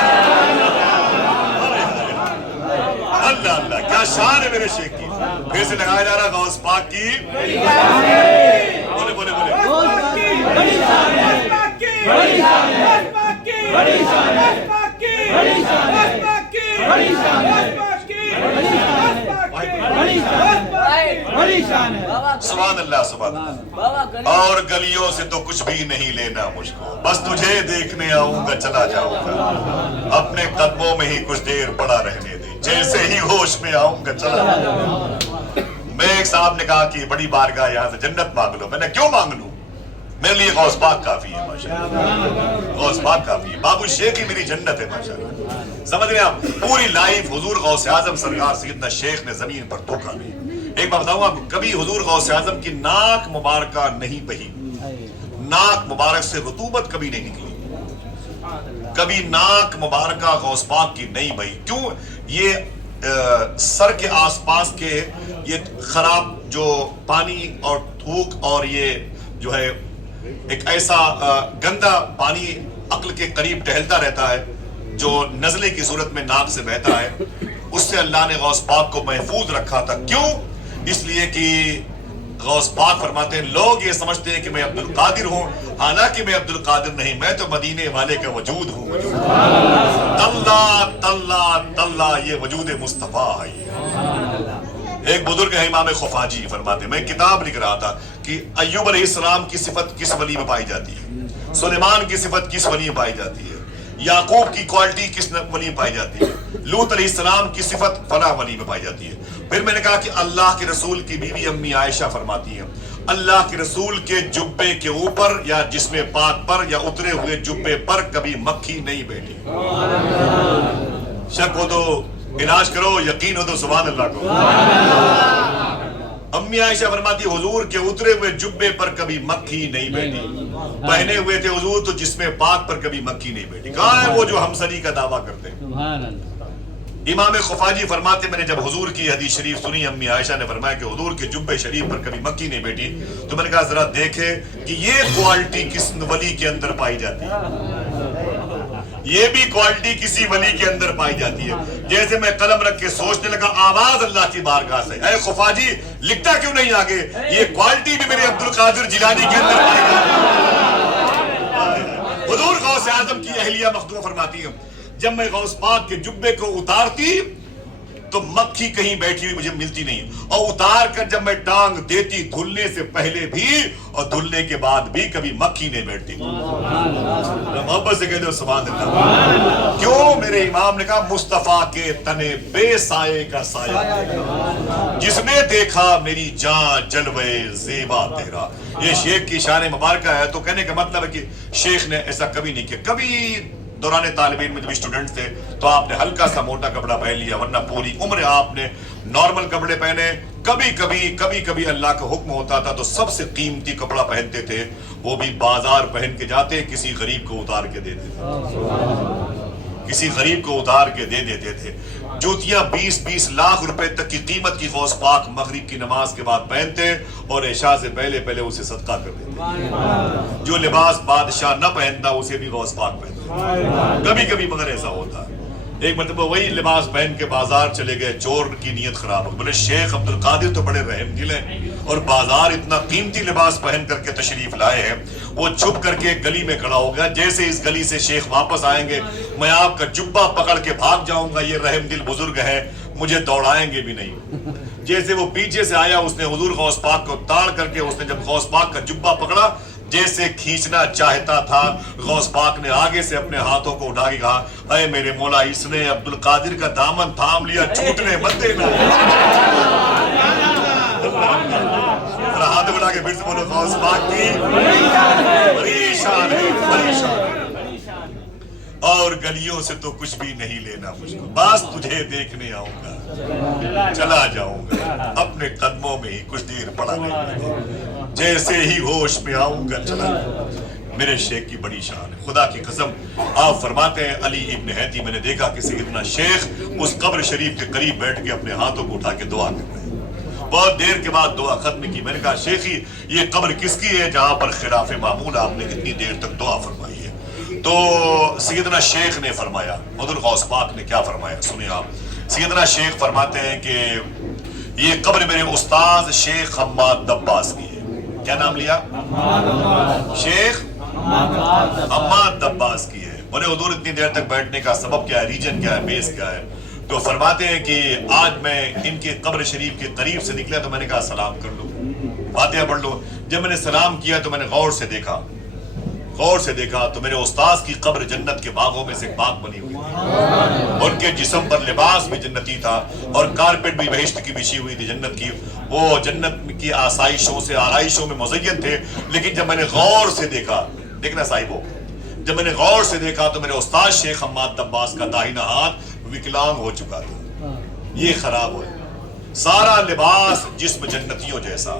اللہ اللہ کیا شان ہے میرے شیخ کی. پھر سے لگایا جا رہا غوث پاک کی. بولے بولے بولے سبحان اللہ سبحان اللہ. اور گلیوں سے تو کچھ بھی نہیں لینا مجھ کو, بس تجھے دیکھنے آؤں گا چلا جاؤں گا, اپنے قدموں میں ہی کچھ دیر پڑا رہنے دے, جیسے ہی ہوش میں آؤں گا چلا جاؤں گا. میں ایک صاحب نے کہا کہ بڑی بارگاہ یہاں سے جنت مانگ لو. میں نے کیوں مانگ لوں, میرے لیے غوث پاک کافی ہے ماشاءاللہ, غوث پاک کافی ہے. بابو شیخ ہی میری جنت ہے ماشاءاللہ. سمجھ رہے ہیں آپ, پوری لائف حضور غوث اعظم سرکار سیدنا شیخ نے زمین پر تھوکا نہیں. ایک بات بتاؤں آپ, کبھی حضور غوث اعظم کی ناک مبارکہ نہیں بہی, ناک مبارک سے رطوبت کبھی نہیں نکلی, کبھی ناک مبارکہ غوث پاک کی نہیں بہی. کیوں؟ یہ سر کے آس پاس کے یہ خراب جو پانی اور تھوک اور یہ جو ہے ایک ایسا گندا پانی عقل کے قریب ٹہلتا رہتا ہے جو نزلے کی صورت میں ناک سے بہتا ہے, اس سے اللہ نے غوث پاک کو محفوظ رکھا تھا. کیوں؟ اس لیے کہ غوث پاک فرماتے ہیں لوگ یہ سمجھتے ہیں کہ میں عبد القادر ہوں, حالانکہ میں عبد القادر نہیں, میں تو مدینے والے کا وجود ہوں. تاللہ تاللہ تاللہ یہ وجود مصطفیٰ ہے. ایک بزرگ ہے امام خفاجی, فرماتے ہیں میں کتاب لکھ رہا تھا کہ ایوب علیہ السلام کی صفت کس ولی میں پائی جاتی ہے, سلیمان کی صفت کس ولی میں پائی جاتی ہے, یعقوب کی کوالٹی کس ولی میں پائی جاتی ہے, لوط علیہ السلام کی صفت فلاں ولی میں پائی جاتی ہے. پھر میں نے کہا کہ اللہ کے رسول کی بیوی امی عائشہ فرماتی ہیں اللہ کے رسول کے جبے کے اوپر یا جسم پاک پر یا اترے ہوئے جبے پر کبھی مکھی نہیں بیٹھی. شک ہو تو علاج کرو, یقین ہو تو سبحان اللہ کو. امی عائشہ فرماتی حضور کے اترے ہوئے جبے پر کبھی مکھی نہیں بیٹھی, پہنے ہوئے تھے حضور تو جسم پاک پر کبھی مکھی نہیں بیٹھی. کہاں ہے وہ جو ہمسری کا دعویٰ کرتے ہیں؟ امام خفاجی فرماتے میں نے جب حضور کی حدیث شریف سنی, امی عائشہ نے فرمایا کہ حضور کے جبے شریف پر کبھی مکھی نہیں بیٹھی, تو میں نے کہا ذرا دیکھے کہ یہ کوالٹی کس ولی کے اندر پائی جاتی ہے, یہ بھی کوالٹی کسی ولی کے اندر پائی جاتی ہے. جیسے میں قلم رکھ کے سوچنے لگا آواز اللہ کی بارگاہ سے, اے خفاجی لکھتا کیوں نہیں آگے, یہ کوالٹی بھی میرے عبد القادر جیلانی کے اندر پائی جاتی ہے. حضور غوث اعظم کی اہلیہ مخدوم فرماتی ہیں جب میں غوث پاک کے جبے کو اتارتی تو مکھی کہیں بیٹھی ہوئی مجھے ملتی نہیں, اور اتار کر جب میں ٹانگ دیتی دھلنے سے پہلے بھی اور دھلنے کے بعد بھی کبھی مکھی نہیں بیٹھتی. محبت سے کہتے ہو سبحان اللہ. کیوں؟ میرے امام نے کہا مصطفیٰ کے تنے بے سائے کا سایہ, جس نے دیکھا میری جان جلوے زیبا تیرا. یہ شیخ کی شان مبارکہ ہے. تو کہنے کا مطلب ہے کہ شیخ نے ایسا کبھی نہیں کیا. کبھی دوران طالب علم میں جب اسٹوڈنٹ تھے تو آپ نے ہلکا سا موٹا کپڑا پہن لیا, ورنہ پوری عمر آپ نے نارمل کپڑے پہنے. کبھی کبھی اللہ کا حکم ہوتا تھا تو سب سے قیمتی کپڑا پہنتے تھے, وہ بھی بازار پہن کے جاتے, کسی غریب کو اتار کے دے دیتے تھے, کسی غریب کو اتار کے دے دیتے تھے. جوتیاں 20-20 لاکھ روپے تک کی قیمت کی غوث پاک مغرب کی نماز کے بعد پہنتے اور عشاء سے پہلے اسے صدقہ کر دیتے. جو لباس بادشاہ نہ پہنتا اسے بھی غوث پاک پہنتا. کبھی مگر ایسا ہوتا. ایک مرتبہ وہی لباس پہن کے بازار چلے گئے, چور کی نیت خراب ہو گئی. بولے شیخ عبد القادر تو بڑے رحم دل ہیں اور بازار اتنا قیمتی لباس پہن کر کے تشریف لائے ہیں. وہ چھپ کر کے گلی میں کھڑا ہو گیا, جیسے اس گلی سے شیخ واپس آئیں گے میں آپ کا جبہ پکڑ کے بھاگ جاؤں گا, یہ رحم دل بزرگ ہے مجھے دوڑائیں گے بھی نہیں. جیسے وہ پیچھے سے آیا, اس نے حضور غوث پاک کو تاڑ کر کے اس نے جب غوث پاک کا جبہ پکڑا जैसे खींचना चाहता था, गौस पाक ने आगे से अपने हाथों को उठा के कहा, अरे मेरे मौला, इसने अब्दुल कादिर का दामन थाम लिया, छूटने मत देना। हाथ उठा के फिर से बोलो, गौस पाक की बड़ी शान है, बड़ी शान। और गलियों से तो कुछ भी नहीं लेना मुझको, बस तुझे देखने आऊंगा, चला जाऊंगा, अपने कदमों में ही कुछ देर पड़ा रहेगा, जैसे ही होश में आऊंगा चला जाऊंगा। मेरे शेख की बड़ी शान है, खुदा की कसम। आप फरमाते हैं, अली इब्न हैती, मैंने देखा कि सैयदना शेख उस कब्र शरीफ के करीब बैठ के अपने हाथों को उठा के दुआ कर रहे हैं। बहुत देर के बाद दुआ खत्म की। मैंने कहा, शेखी ये कब्र किसकी है जहां पर खिलाफ मामूल आपने इतनी देर तक दुआ फरमाई है? तो सैयदना शेख ने फरमाया, हुज़ूर गौस पाक ने क्या फरमाया, सुनिए आप। सैयदना शेख फरमाते हैं कि ये कब्र मेरे उस्ताद शेख हम्माद दब्बास की है। क्या नाम लिया? शेख हम्माद दब्बास की है। बोले हुज़ूर इतनी देर तक बैठने का सबब क्या है, रीजन क्या है, बेस क्या है? तो फरमाते हैं कि आज मैं इनके कब्र शरीफ के करीब से निकला तो मैंने कहा सलाम कर लो, फातिहा पढ़ लो। जब मैंने सलाम किया तो मैंने गौर से देखा तो मेरे उस्ताद की कब्र जन्नत के बागों में से एक बाग बनी हुई थी। उनके जिस्म पर लिबास भी जन्नती था और कारपेट भी बहिश्त की बिछी हुई थी जन्नत की। वो जन्नत की आसाइशों से आराइशों में मुज़य्यन थे। लेकिन जब मैंने गौर से देखा, देखना साहिबो, जब मैंने गौर से देखा तो मेरे उस्ताद शेख हम्माद दब्बास का दाहिना हाथ विकलांग हो चुका था, ये खराब हो, सारा लिबास जिस्म जन्नतियों जैसा,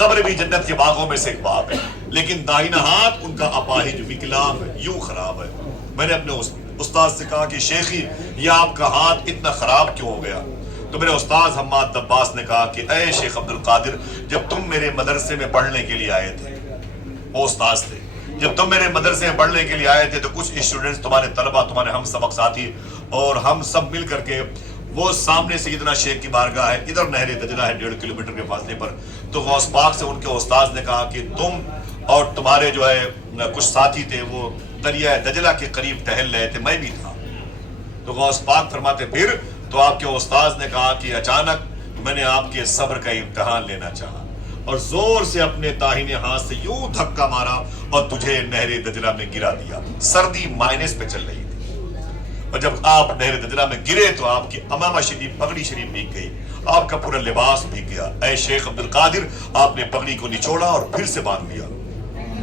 कब्र भी जन्नत के बागों में से एक बाग है, लेकिन दाहिना हाथ उनका अपाहिज विकलांग यूं खराब है। मैंने अपने उस्ताद से कहा कि शेखी ये आपका हाथ इतना खराब क्यों हो गया? तो मेरे उस्ताद हम्माद दब्बास ने कहा कि ऐ शेख अब्दुल कादिर, जब तुम मेरे मदरसे में पढ़ने के लिए आए थे, वो उस्ताद थे, जब तुम मेरे मदरसे में पढ़ने के लिए आए थे तो कुछ स्टूडेंट्स, तुम्हारे तलबा, तुम्हारे हम सबक साथी और हम सब मिल करके, वो सामने सैयदना शेख की बारगाह है, इधर नहर दजला है 1.5 किलोमीटर के फासले पर। तो गौस पाक से उनके उस्ताद ने कहा कि तुम और तुम्हारे जो है कुछ साथी थे वो दरिया दजला के करीब टहल रहे थे, मैं भी था। तो गौस पाक फरमाते, फिर तो आपके उस्ताद ने कहा कि अचानक मैंने आपके सब्र का इम्तिहान लेना चाहा और जोर से अपने दाहिने हाथ से यूं धक्का मारा और तुझे नहर दजला में गिरा दिया। सर्दी माइनस पे चल रही थी और जब आप नहर दजला में गिरे तो आपकी अमामा शरीफ, पगड़ी शरीफ भीग गई, आपका पूरा लिबास भीग गया। ऐ शेख अब्दुल कादिर, आपने पगड़ी को निचोड़ा और फिर से बांध लिया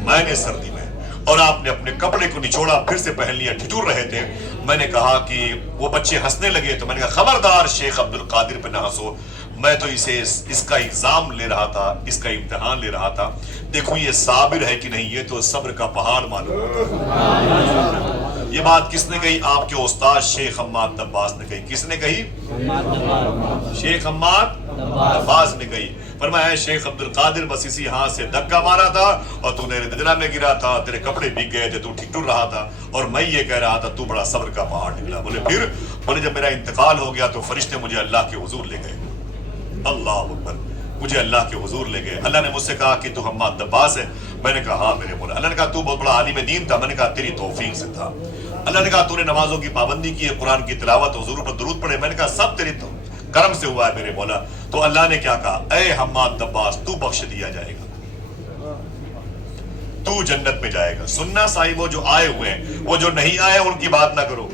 मैंने सर्दी में, और आपने अपने कपड़े को निचोड़ा फिर से पहन लिया, ठिठुर रहे थे। मैंने कहा कि वो बच्चे हंसने लगे तो मैंने कहा खबरदार शेख अब्दुल कादिर पे ना हंसो, मैं तो इसका एग्जाम ले रहा था, इसका इम्तिहान ले रहा था, देखो ये साबिर है कि नहीं, ये तो सब्र का पहाड़ मालूम होता। ये बात किसने कही? आपके उस्ताद शेख हम्माद दब्बास ने कही। किसने कही? शेख हम्माद दब्बास ने कही। फरमाया, शेख अब्दुल कादिर, बस इसी हाथ से धक्का मारा था और तू नहर दजला में गिरा था, तेरे कपड़े भीग गए थे, तू ठिठुर रहा था और मैं ये कह रहा था तू बड़ा सब्र का पहाड़ निकला। बोले फिर? बोले जब मेरा इंतकाल हो गया तो फरिश्ते मुझे अल्लाह के हुजूर ले गए। अल्लाह अकबर, मुझे अल्लाह के हुजूर ले गए। अल्लाह ने मुझसे कहा कि तू हम्माद दब्बास है? मैंने कहा हाँ मेरे मौला। अल्लाह ने कहा तू बहुत बड़ा आलिम दीन था? मैंने कहा तेरी तौफीक से था। अल्लाह ने कहा तूने नमाजों की पाबंदी की है, कुरान की तिलावत, हुजूर पर दुरूद पढ़े? मैंने कहा सब तेरी करम से हुआ है मेरे मौला। तो अल्लाह ने क्या कहा? ऐ हम्माद दब्बास, तू बख्श दिया जाएगा, तू जन्नत में जाएगा। सुनना साहिब, वो जो आए हुए हैं, वो जो नहीं आए उनकी बात ना करो,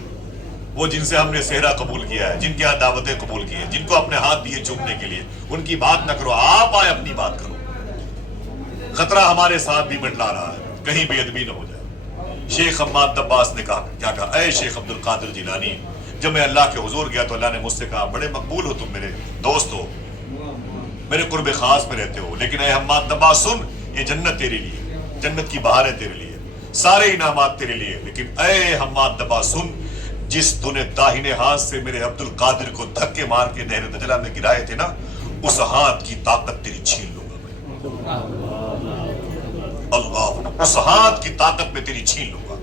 वो जिनसे हमने सेहरा कबूल किया है, जिनके यहाँ दावतें कबूल की है, जिनको अपने हाथ दिए चूमने के लिए, उनकी बात ना करो, आप आए अपनी बात करो। खतरा हमारे साथ भी मंडरा रहा है, कहीं बेअदबी न हो जाए। शेख हम्माद दब्बास ने कहा, क्या कहा? ऐ शेख अब्दुल कादिर जिलानी, जब मैं अल्लाह के हुजूर गया तो अल्लाह ने मुझसे कहा, बड़े मकबूल हो तुम, मेरे दोस्त हो, मेरे कुर्बे खास में रहते हो, लेकिन ऐ हम्माद दब्बास सुन, ये जन्नत तेरे लिए, जन्नत की बहार है तेरे लिए, सारे इनामात तेरे लिए, लेकिन ऐ हम्माद दब्बास सुन, जिस तूने दाहिने हाथ से मेरे अब्दुल कादिर को धक्के मार के नहर दजला में गिराए थे ना, उस हाथ की ताकत तेरी छीन लूंगा मैं। अल्लाह, उस हाथ की ताकत में तेरी छीन लूंगा।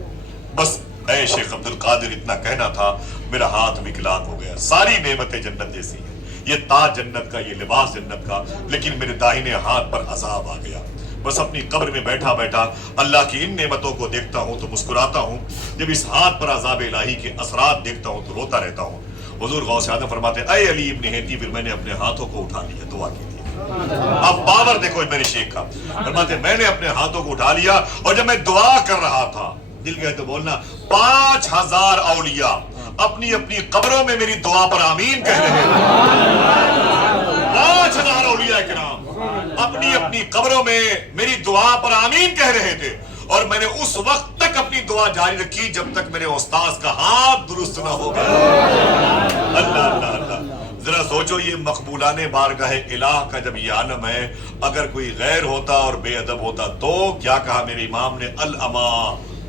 बस ऐ शेख अब्दुल कादिर, इतना कहना था, मेरा हाथ विकलांग हो गया। सारी नेमतें जन्नत जैसी है, ये ताज जन्नत का, ये लिबास जन्नत का, लेकिन मेरे दाहिने हाथ पर अजाब आ गया। बस अपनी कब्र में बैठा बैठा अल्लाह की इन नेमतों को देखता हूँ तो मुस्कुराता हूँ, जब इस हाथ पर अजाब इलाही के असरात देखता हूँ तो रोता रहता हूँ। हुजूर गौस आज़म फरमाते, ऐ अली इब्न हैती, फिर मैंने अपने हाथों को उठा लिया, दुआ की थी, اب باور دیکھو میرے شیخ کا، فرماتے میں نے اپنے ہاتھوں کو اٹھا لیا اور جب میں دعا کر رہا تھا دل گئے تو بولنا 5000 اولیاء اپنی اپنی قبروں میں میری دعا پر آمین کہہ رہے ہیں. 5000 اولیاء کرام اپنی اپنی قبروں میں میری دعا پر آمین کہہ رہے تھے، اور میں نے اس وقت تک اپنی دعا جاری رکھی جب تک میرے استاذ کا ہاتھ درست نہ ہو گیا. اللہ اللہ اللہ. ذرا سوچو یہ مقبولان بارگاہ الہ کا جب یہ عالم ہے، اگر کوئی غیر ہوتا اور بے ادب ہوتا تو کیا کہا میرے امام نے؟ الاما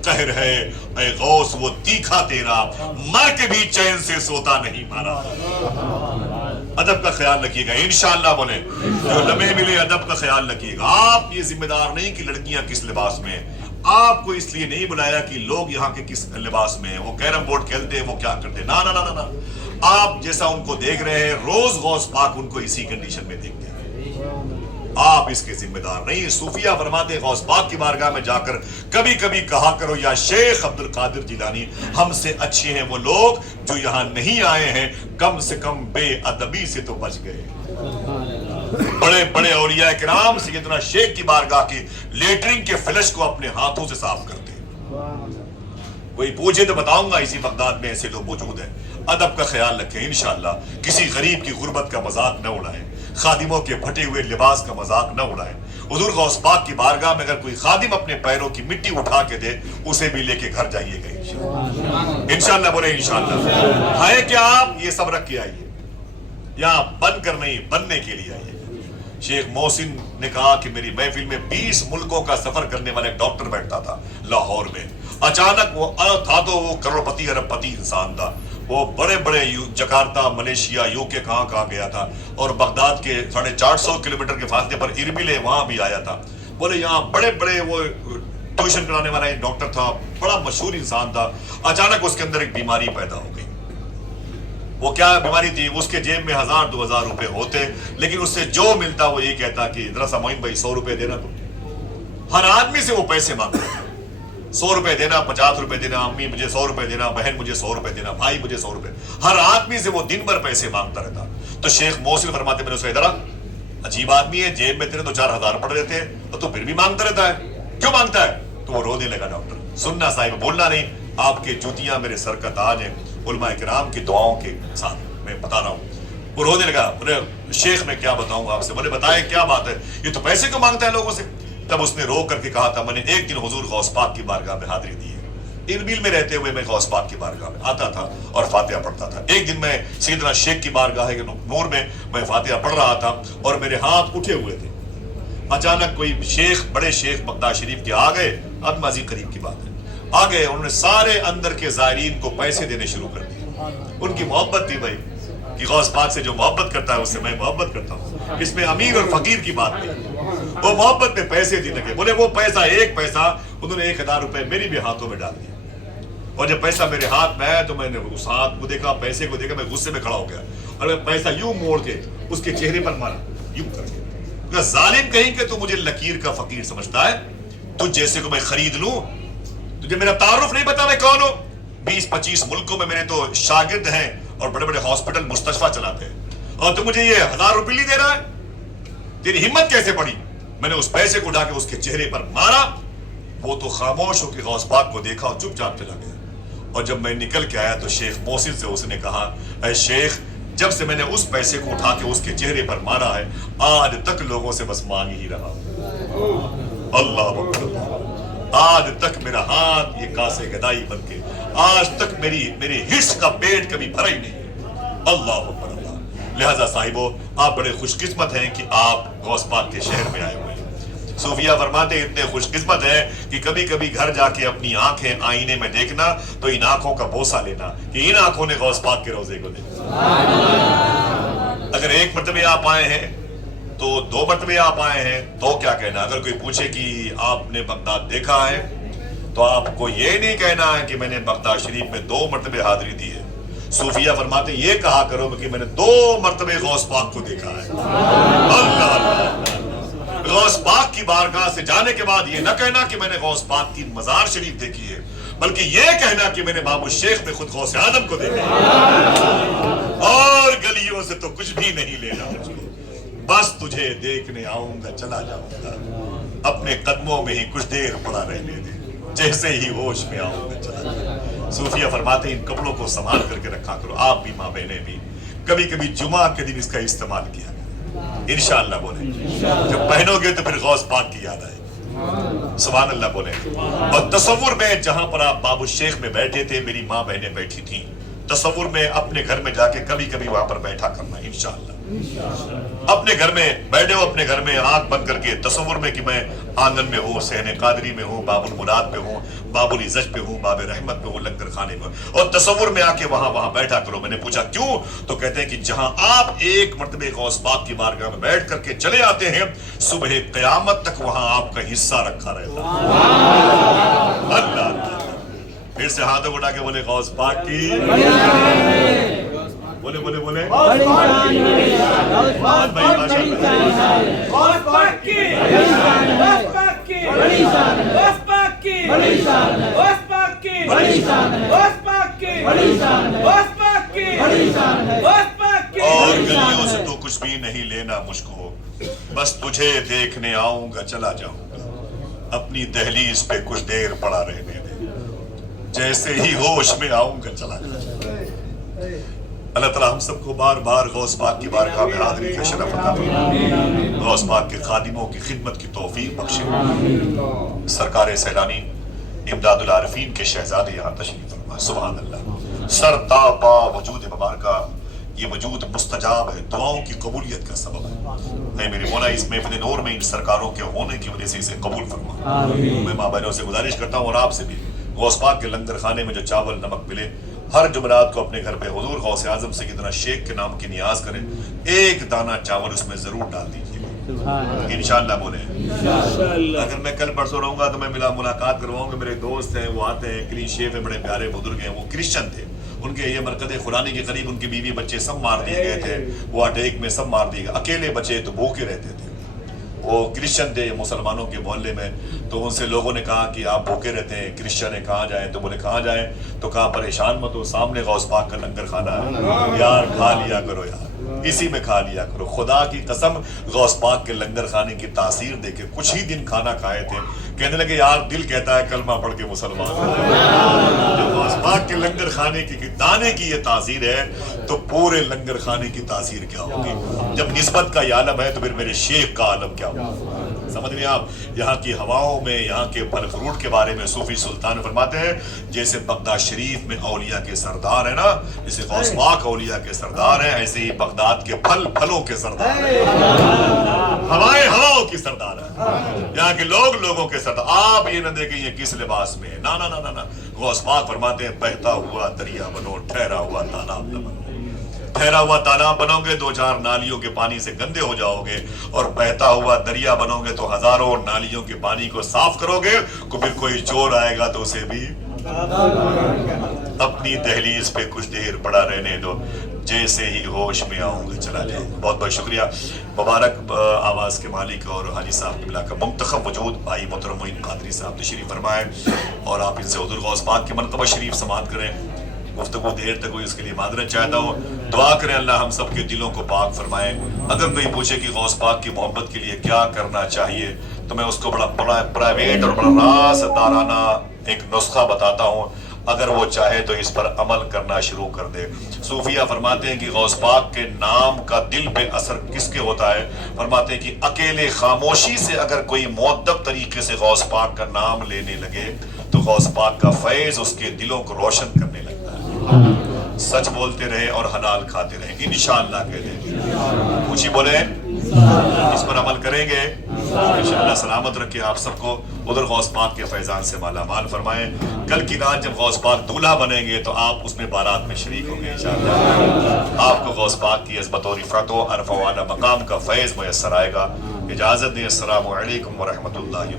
قہر ہے اے غوث وہ تیکھا تیرا، مر کے بھی چین سے سوتا نہیں مارا. ادب کا خیال رکھیے گا انشاءاللہ. بولے جو لمحے ملے ادب کا خیال رکھیے گا. آپ یہ ذمہ دار نہیں کہ لڑکیاں کس لباس میں ہیں، آپ کو اس لیے نہیں بلایا کہ لوگ یہاں کے کس لباس میں ہیں، وہ کیرم بورڈ کھیلتے ہیں، وہ کیا کرتے ہیں. نا نا نا نا، آپ جیسا ان کو دیکھ رہے ہیں روز غوث پاک ان کو اسی کنڈیشن میں دیکھتے ہیں. آپ اس کے ذمہ دار نہیں. صوفیہ فرماتے غوث پاک کی بارگاہ میں جا کر کبھی کبھی کہا کرو یا شیخ عبد القادر جیلانی ہم سے اچھے ہیں وہ لوگ جو یہاں نہیں آئے ہیں، کم سے کم بے ادبی سے تو بچ گئے. بڑے بڑے اولیاء کرام سیدنا شیخ کی بارگاہ کی لیٹرنگ کے فلش کو اپنے ہاتھوں سے صاف کرتے. کوئی پوچھے تو بتاؤں گا اسی بغداد میں ایسے لوگ موجود ہیں. ادب کا خیال رکھیں انشاءاللہ. کسی غریب کی غربت کا مذاق نہ اڑائیں، خادموں کے پھٹے ہوئے لباس کا مذاق نہ اڑائیں. حضور غوث پاک کی بارگاہ میں اگر کوئی خادم اپنے پیروں کی مٹی اٹھا کے دے اسے بھی لے کے گھر جائیے گا انشاءاللہ. بولے انشاءاللہ. ہے کہ آپ یہ سب رکھ کے آئیے، یہاں بن کر نہیں بننے کے لیے آئیے. شیخ محسن نے کہا کہ میری محفل میں 20 ملکوں کا سفر کرنے والا ایک ڈاکٹر بیٹھتا تھا لاہور میں. اچانک وہ تھا تو وہ کروڑپتی ارب پتی انسان تھا. وہ بڑے بڑے جکارتا ملیشیا UK کہاں گیا تھا، اور بغداد کے 450 کلومیٹر کے فاصلے پر اربل ہے وہاں بھی آیا تھا. بولے یہاں بڑے بڑے وہ ٹیوشن کرانے والا ایک ڈاکٹر تھا، بڑا مشہور انسان تھا. اچانک اس کے اندر ایک بیماری پیدا ہو گئی. وہ کیا بیماری تھی؟ اس کے جیب میں 1000-2000 روپے ہوتے، لیکن اس سے جو ملتا وہ یہ کہتا کہ ذرا سا معین بھائی 100 روپے دینا. تو ہر آدمی سے وہ پیسے مانگتا، 100 روپے دینا، 50 روپے دینا، امی مجھے 100 روپے دینا، بہن مجھے 100 روپے دینا، بھائی مجھے 100 روپے. ہر آدمی سے وہ دن بھر پیسے مانگتا رہتا. تو شیخ محسن فرماتے میں نے اسے ادھر عجیب آدمی ہے، جیب میں تیرے تو 4000 پڑ رہے تھے اور تو پھر بھی مانگتا رہتا ہے، کیوں مانگتا ہے؟ تو وہ رونے لگا. ڈاکٹر سننا صاحب، بولنا نہیں. آپ کے جوتیاں میرے سر کا تاج ہیں، علماء کرام کی دعاؤں کے ساتھ میں بتا رہا ہوں. وہ رونے لگا. بولے شیخ میں کیا بتاؤں آپ سے؟ بولے بتائے کیا بات ہے، یہ تو پیسے کو مانگتا ہے لوگوں سے. تب اس نے رو کر کے کہا تھا میں نے ایک دن حضور غوث پاک کی بارگاہ میں حاضری دی ہے. اربیل میں رہتے ہوئے میں غوث پاک کی بارگاہ میں آتا تھا اور فاتحہ پڑھتا تھا. ایک دن میں سیدنا شیخ کی بارگاہ کے نور میں فاتحہ پڑھ رہا تھا اور میرے ہاتھ اٹھے ہوئے تھے. اچانک کوئی شیخ، بڑے شیخ بغداد شریف کے آ گئے. اب ماضی قریب کی بات ہے، آ گئے. انہوں نے سارے اندر کے زائرین کو پیسے دینے شروع کر دیے. ان کی محبت تھی بھائی کہ غوث پاک سے جو محبت کرتا ہے اس سے میں محبت کرتا ہوں. اس میں امیر اور فقیر کی بات نہیں. وہ محبت میں پیسے دینے لگے. بولے وہ پیسہ، ایک پیسہ انہوں نے 1000 روپے میری بھی ہاتھوں میں ڈال دیا. اور جب پیسہ میرے ہاتھ میں آیا تو میں نے اس ہاتھ کو دیکھا، پیسے کو دیکھا، میں غصے میں کھڑا ہو گیا اور میں پیسہ یوں موڑ کے اس کے چہرے پر مارا، یوں کر کے. ظالم کہیں کہ تو مجھے لکیر کا فقیر سمجھتا ہے، تجھ جیسے کو میں خرید لوں؟ تجھے میرا تعارف نہیں پتا میں کون ہوں؟ 20-25 ملکوں میں میرے تو شاگرد ہیں اور بڑے بڑے ہاسپٹل مستشفیٰ چلاتے ہیں، اور تو مجھے یہ 1000 روپے نہیں دے رہا ہے؟ تیری ہمت کیسے پڑی؟ میں نے اس پیسے کو اٹھا کے اس کے چہرے پر مارا. وہ تو خاموش ہو کے غوث پاک کو دیکھا اور چپ چاپ چلا گیا. اور جب میں نکل کے آیا تو شیخ محسن سے اس نے کہا اے شیخ، جب سے میں نے اس پیسے کو اٹھا کے اس کے چہرے پر مارا ہے آج تک لوگوں سے بس مانگ ہی رہا ہوں. اللہ اکبر. آج تک میرا ہاتھ یہ کاسے گدائی بن کے، آج تک میری حرص کا پیٹ کبھی بھرا ہی نہیں. اللہ اکبر. اللہ. لہذا صاحبو آپ بڑے خوش قسمت ہیں کہ آپ غوث پاک کے شہر میں آئے ہوئے ہیں. صوفیہ فرماتے اتنے خوش قسمت ہیں کہ کبھی کبھی گھر جا کے اپنی آنکھیں آئینے میں دیکھنا تو ان آنکھوں کا بوسہ لینا کہ ان آنکھوں نے غوث پاک کے روزے کو دیکھا. اگر ایک مرتبہ آپ آئے ہیں تو 2 مرتبہ آپ آئے ہیں تو کیا کہنا. اگر کوئی پوچھے کہ آپ نے بغداد دیکھا ہے تو آپ کو یہ نہیں کہنا ہے کہ میں نے بغداد شریف میں 2 مرتبہ حاضری دی ہے. صوفیہ فرماتے یہ کہا کرو کہ میں نے 2 مرتبہ غوث پاک کو دیکھا ہے. اللہ اللہ. غوث پاک کی بارگاہ سے جانے کے بعد یہ نہ کہنا کہ میں نے غوث پاک کی مزار شریف دیکھی ہے، بلکہ یہ کہنا کہ میں نے باب الشیخ میں خود غوث اعظم کو دیکھا ہے. اور گلیوں سے تو کچھ بھی نہیں لینا مجھ کو. बस तुझे देखने आऊंगा चला जाऊंगा, अपने कदमों में ही कुछ देर पड़ा रहने दे, जैसे ही होश में आऊंगा चला जाऊंगा। सूफिया फरमाते इन कपड़ों को संभाल करके रखा करो, आप भी माँ बहने भी, कभी कभी जुमा के दिन इसका इस्तेमाल किया करो। इंशाअल्लाह बोले, जब पहनोगे तो फिर गौस पाक की याद आएगी। सुभान अल्लाह बोले। और तसव्वुर में जहां पर आप बाबू शेख में बैठे थे, मेरी माँ बहनें बैठी थी, तसव्वुर में अपने घर में जाके कभी कभी वहां पर बैठा करना इंशाअल्लाह। अपने घर में बैठे हो, अपने घर में आंख बंद करके तसव्वुर में कि मैं आंगन में हूँ, सहने कादरी में हूँ, बाबुल मुराद पे हूँ, बाबुल इज्जत पे हूँ, बाबे रहमत पे हूँ, लंगर खाने में, और तसव्वुर में आके वहां बैठा करो। मैंने पूछा क्यों? तो कहते हैं कि जहां आप एक मर्तबे गौस पाक की बारगाह में बैठ करके चले आते हैं, सुबह क़यामत तक वहां आपका हिस्सा रखा रहता है। अल्लाह फिर से हाथों उठा के बोले गौस पाक की, बोले बोले बोले और गलियों से तो कुछ भी नहीं लेना मुझको, बस तुझे देखने आऊंगा चला जाऊंगा, अपनी दहलीज पे कुछ देर पड़ा रहने दे, जैसे ही होश में आऊंगा चला जाऊंगा। अल्लाह ताला हम सबको बार बार गौस पाक की बारगाह में हाज़िरी का शरफ अता फरमाए, गौस पाक के खादिमों की खिदमत की तौफीक बख्शे। सरकार सैलानी इमदादुल आरिफीन के शहजादे यहाँ तशरीफ फरमा। सुभान अल्लाह। सर ता पा वजूद मुबारका, ये वजूद मुस्तजाब है, दुआओं की कबूलियत का सबब है। मेरे मौला इस महफिल नूर में इन सरकारों के होने की वजह से इसे कबूल फरमा। मैं माँ बहनों से गुजारिश करता हूँ और आपसे भी, गौस पाक के लंगर खाने में जो चावल नमक मिले, हर जुमरात को अपने घर पे हुजूर गौसे आजम सैयदना शेख के नाम की नियाज करें, एक दाना चावल उसमें जरूर डाल दीजिए इंशाअल्लाह बोले। अगर मैं कल परसों रहूंगा तो मैं मुलाकात करवाऊंगा। मेरे दोस्त हैं, वो आते हैं, क्लीन शेफ है, बड़े प्यारे बुजुर्ग हैं, वो क्रिश्चियन थे, उनके ये मरकज़ खुरानी के करीब उनकी बीवी बच्चे सब मार दिए गए थे, वो अटैक में सब मार दिए गए, अकेले बचे तो भूखे रहते थे। वो क्रिश्चियन थे मुसलमानों के मोहल्ले में, तो उनसे लोगों ने कहा कि आप भूखे रहते हैं, क्रिश्चियन है, कहाँ जाएं? तो बोले कहाँ जाएं? तो कहा परेशान मत हो, सामने गौस पाक का लंगर खाना है यार, खा लिया करो यार, इसी में खा लिया करो। खुदा की कसम गौस पाक के लंगर खाने की तासीर देखे, कुछ ही दिन खाना खाए थे, कहने लगे यार दिल कहता है कलमा पढ़ के मुसलमान। जब गौस पाक के लंगर खाने की दाने की ये तासीर है तो पूरे लंगर खाने की तासीर क्या होगी? जब निस्बत का ये आलम है तो फिर मेरे शेख का आलम क्या होगा? समझ रहे आप? यहाँ की हवाओं में, यहाँ के फल फ्रूट के बारे में सूफी सुल्तान फरमाते हैं, जैसे बगदाद शरीफ में औलिया के सरदार है ना, जैसे गौस पाक औलिया के सरदार है, ऐसे ही बगदाद के फल फलों के सरदार है, हवाएं हवाओं की सरदार है, यहाँ के लोग लोगों के सरदार। आप ये न देखें ये किस लिबास में है, ना ना ना ना ना। गौस पाक फरमाते हैं बहता हुआ दरिया बनो, ठहरा हुआ तालाब न बनो। ठहरा हुआ तालाब बनोगे, दो चार नालियों के पानी से गंदे हो जाओगे, और बहता हुआ दरिया बनोगे तो हजारों नालियों के पानी को साफ करोगे, फिर कोई चोर आएगा तो उसे भी अपनी दहलीज पे कुछ देर पड़ा रहने दो, जैसे ही होश में आऊंगा चला जाऊंगा। बहुत बहुत शुक्रिया। मुबारक आवाज़ के मालिक और हाजी साहब किबला का मुंतखब वजूद भाई मोहतरम मोइन कादरी साहब तशरीफ फरमाए, और आप इनसे हुज़ूर गौस पाक के मरतबा शरीफ समाअत करें। गुफ्तगू देर तक हुई, उसके लिए मादरत चाहता हूँ। दुआ करें अल्लाह हम सब के दिलों को पाक फरमाए। अगर कोई पूछे कि गौस पाक की मोहब्बत के लिए क्या करना चाहिए, तो मैं उसको बड़ा प्राइवेट और बड़ा राज़दाराना एक नुस्खा बताता हूँ। अगर वो चाहे तो इस पर अमल करना शुरू कर दे। सूफिया फरमाते हैं कि गौस पाक के नाम का दिल पे असर किसके होता है? फरमाते हैं कि अकेले खामोशी से अगर कोई मुअद्दब तरीके से गौस पाक का नाम लेने लगे तो गौस पाक का फैज़ उसके दिलों को रोशन करने लगता है। सच बोलते रहे और हलाल खाते रहे, इंशाअल्लाह कहते कुछ ही बोले, इस पर अमल करेंगे इंशाअल्लाह। सलामत रखे आप सबको, उधर गौस पाक के फैजान से माला माल फरमाए। कल की रात जब गौस पाक दूल्हा बनेंगे तो आप उसमें बारात में शरीक होंगे इंशाअल्लाह। आपको गौस पाक की इज़्ज़त और रिफ़अत और अरफ़ा वाला मकाम का फैज़ मुयस्सर आएगा। इजाज़त दें, अस्सलामु अलैकुम व रहमतुल्लाहि।